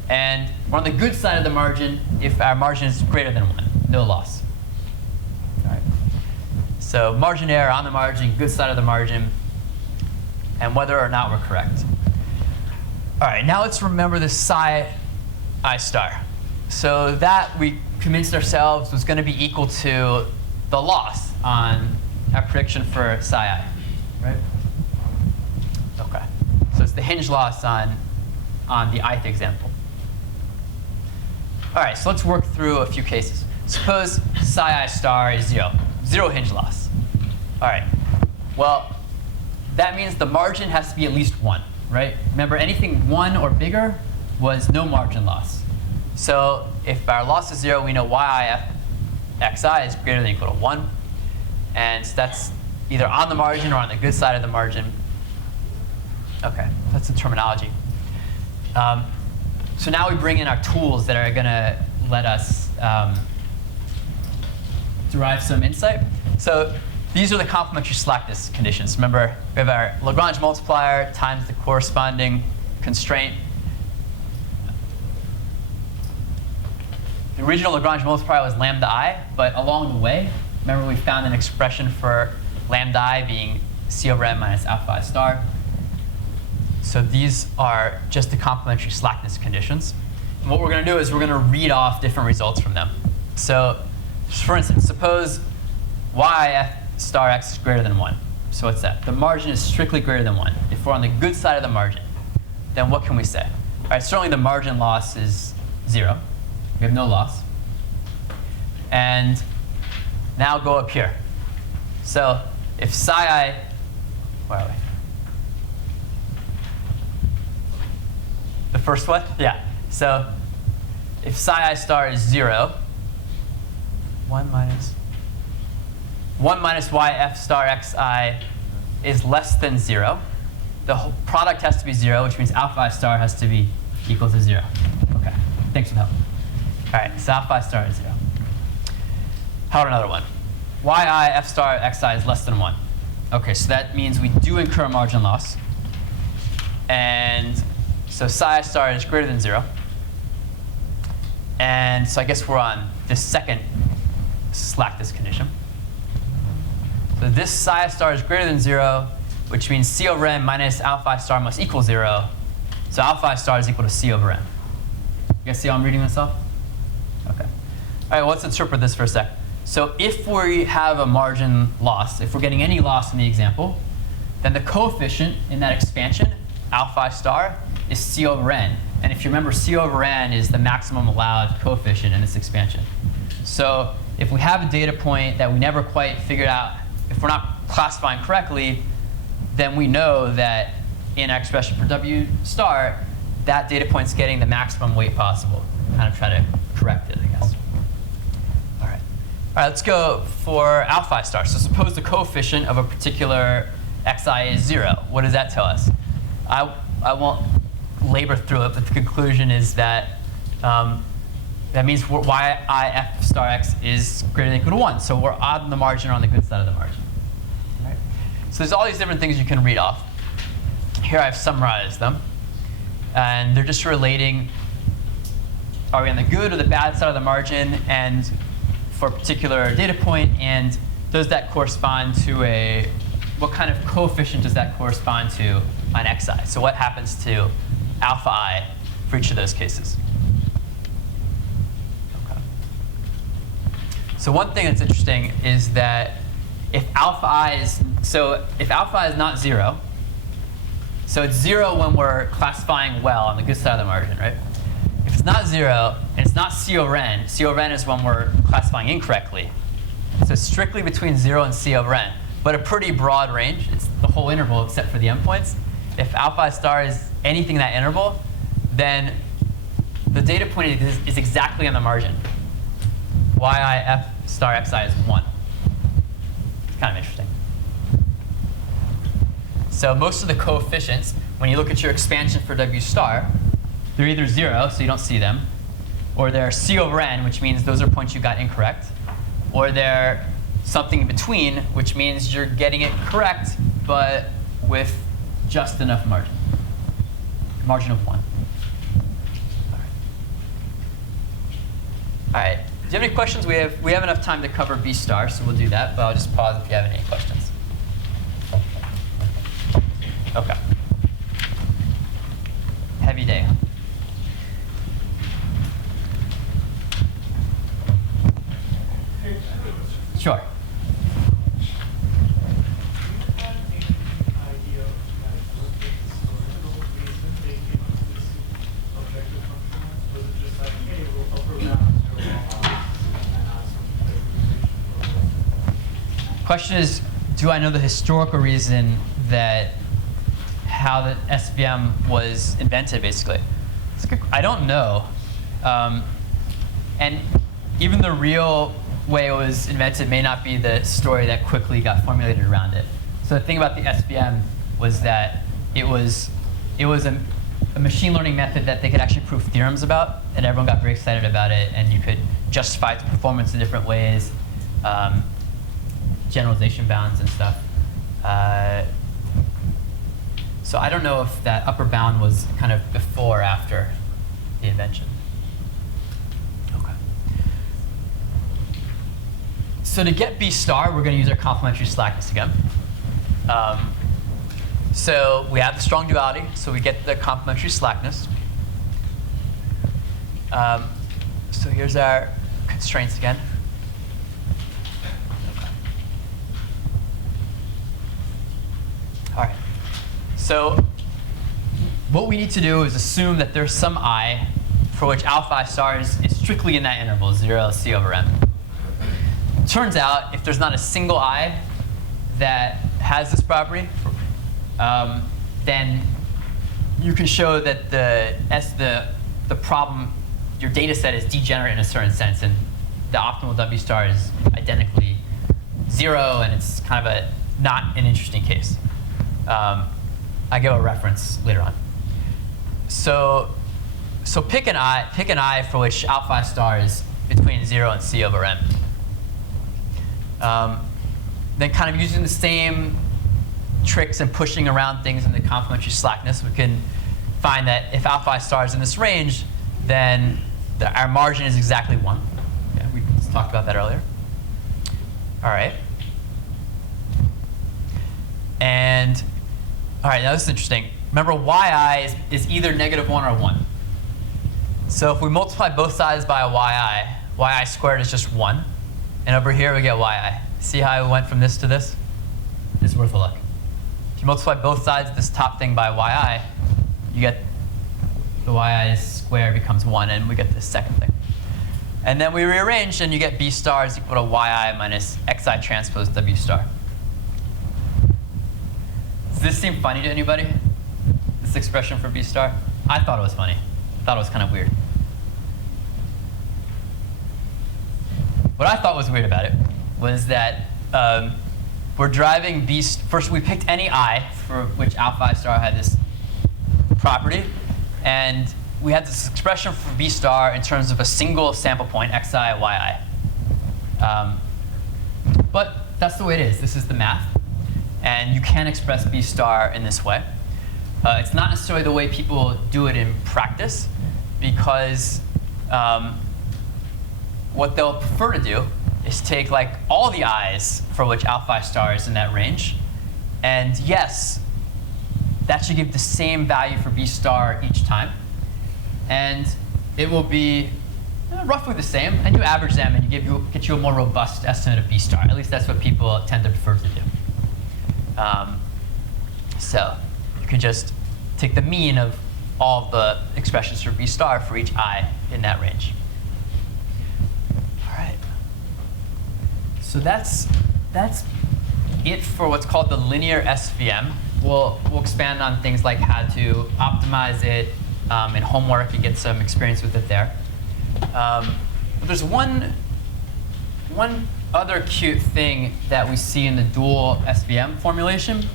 And we're on the good side of the margin if our margin is greater than 1, no loss. All right. So margin error on the margin, good side of the margin, and whether or not we're correct. All right, now let's remember this psi I star. So that we convinced ourselves was going to be equal to the loss on our prediction for psi I, right? OK. So it's the hinge loss on the ith example. All right, so let's work through a few cases. Suppose psi I star is 0, 0 hinge loss. All right, well, that means the margin has to be at least 1, right? Remember, anything 1 or bigger was no margin loss. So if our loss is 0, we know yixi is greater than or equal to 1. And so that's either on the margin or on the good side of the margin. OK, that's the terminology. So now we bring in our tools that are going to let us derive some insight. So these are the complementary slackness conditions. Remember, we have our Lagrangian multiplier times the corresponding constraint. The original Lagrangian multiplier was lambda I, but along the way, remember we found an expression for lambda I being c over n minus alpha I star. So these are just the complementary slackness conditions. And what we're going to do is we're going to read off different results from them. So for instance, suppose y star x is greater than 1. So what's that? The margin is strictly greater than 1. If we're on the good side of the margin, then what can we say? All right, certainly the margin loss is 0. We have no loss. And now go up here. So if psi I, where are we? The first one? Yeah. So if psi I star is 0, 1 minus y f star xi is less than 0. The whole product has to be 0, which means alpha I star has to be equal to 0. OK, thanks for the help. All right, so alpha I star is 0. How about another one? yi f star xi is less than 1. OK, so that means we do incur margin loss. And so psi I star is greater than 0. And so I guess we're on this second slackness condition. So this psi I star is greater than 0, which means c over n minus alpha I star must equal 0. So alpha I star is equal to c over n. You guys see how I'm reading this off? OK. All right, well, let's interpret this for a sec. So if we have a margin loss, if we're getting any loss in the example, then the coefficient in that expansion, alpha I star, is c over n. And if you remember, c over n is the maximum allowed coefficient in this expansion. So if we have a data point that we never quite figured out, if we're not classifying correctly, then we know that in our expression for w star, that data point's getting the maximum weight possible. Kind of try to correct it, I guess. All right, let's go for alpha I star. So suppose the coefficient of a particular xi is 0. What does that tell us? I won't labor through it, but the conclusion is that that means y I f star x is greater than or equal to 1. So we're on the margin or on the good side of the margin. Right? So there's all these different things you can read off. Here I've summarized them. And they're just relating, are we on the good or the bad side of the margin, and for a particular data point, and does that correspond to what kind of coefficient does that correspond to on xi? So what happens to alpha I for each of those cases? Okay. So one thing that's interesting is that if alpha I is not 0, so it's 0 when we're classifying well on the good side of the margin, right? If it's not 0 and it's not c over n is when we're classifying incorrectly. So it's strictly between 0 and c over n, but a pretty broad range. It's the whole interval except for the endpoints. If alpha I star is anything in that interval, then the data point is exactly on the margin. yi f star xi is 1. It's kind of interesting. So most of the coefficients, when you look at your expansion for w star, they're either 0, so you don't see them, or they're c over n, which means those are points you got incorrect, or they're something in between, which means you're getting it correct, but with just enough margin. Margin of 1. All right. Do you have any questions? We have enough time to cover B star, so we'll do that, but I'll just pause if you have any questions. OK. Heavy day. question is, do I know the historical reason that how the SVM was invented, basically? I don't know. And even the real way it was invented may not be the story that quickly got formulated around it. So the thing about the SVM was that it was a machine learning method that they could actually prove theorems about, and everyone got very excited about it, and you could justify its performance in different ways, generalization bounds and stuff. So I don't know if that upper bound was kind of before or after the invention. Okay. So to get B star, we're going to use our complementary slackness again. So we have the strong duality, so we get the complementary slackness. So here's our constraints again. Okay. All right. So what we need to do is assume that there's some I for which alpha I star is strictly in that interval, 0 C over m. Turns out, if there's not a single I that has this property, then you can show that the problem, your data set is degenerate in a certain sense, and the optimal W star is identically 0, and it's kind of not an interesting case. I give a reference later on. So pick an I for which alpha I star is between 0 and C over m. Then kind of using the same tricks and pushing around things in the complementary slackness, we can find that if alpha I star is in this range, then our margin is exactly 1. Yeah, we just talked about that earlier. All right. And all right, now this is interesting. Remember, yi is either -1 or 1. So if we multiply both sides by a yi squared is just 1. And over here we get yi. See how I went from this to this? This is worth a look. If you multiply both sides of this top thing by yi, you get the yi squared becomes 1, and we get this second thing. And then we rearrange, and you get B star is equal to yi minus xi transpose W star. Does this seem funny to anybody? This expression for B star? I thought it was funny. I thought it was kind of weird. What I thought was weird about it was that we're driving B. First, we picked any I for which alpha I star had this property, and we had this expression for B star in terms of a single sample point, xi, yi. But that's the way it is. This is the math. And you can express B star in this way. It's not necessarily the way people do it in practice, because what they'll prefer to do is take like all the i's for which alpha I star is in that range. And yes, that should give the same value for B star each time. And it will be roughly the same. And you average them, and get you a more robust estimate of B star. At least that's what people tend to prefer to do. So you can just take the mean of all of the expressions for B star for each I in that range. All right. So that's it for what's called the linear SVM. We'll expand on things like how to optimize it in homework and get some experience with it there. But there's one other cute thing that we see in the dual SVM formulation,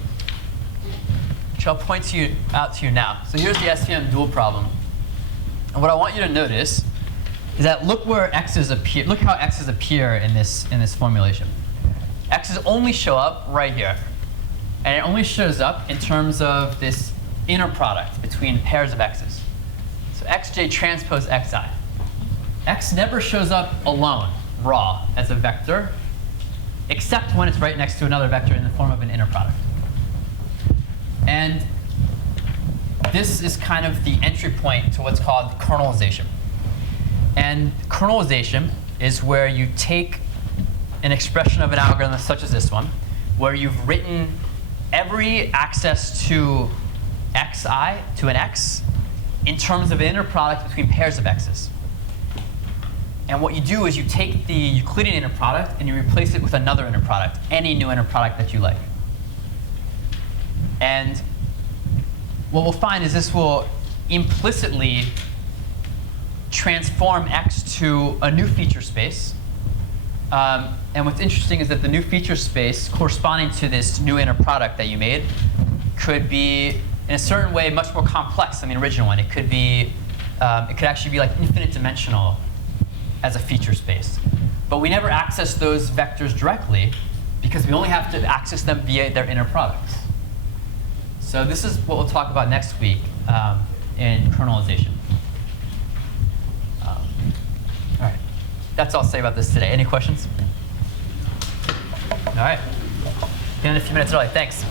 which I'll point out to you now. So here's the SVM dual problem. And what I want you to notice is that look where x's appear. Look how x's appear in this formulation. X's only show up right here. And it only shows up in terms of this inner product between pairs of x's. So xj transpose xi. X never shows up alone, raw, as a vector, except when it's right next to another vector in the form of an inner product. And this is kind of the entry point to what's called kernelization. And kernelization is where you take an expression of an algorithm such as this one, where you've written every access to xi, to an x, in terms of an inner product between pairs of x's. And what you do is you take the Euclidean inner product and you replace it with another inner product, any new inner product that you like. And what we'll find is this will implicitly transform X to a new feature space. And what's interesting is that the new feature space corresponding to this new inner product that you made could be, in a certain way, much more complex than the original one. It could be, it could actually be like infinite dimensional as a feature space. But we never access those vectors directly because we only have to access them via their inner products. So this is what we'll talk about next week in kernelization. All right, that's all I'll say about this today. Any questions? All right, in a few minutes early. Thanks.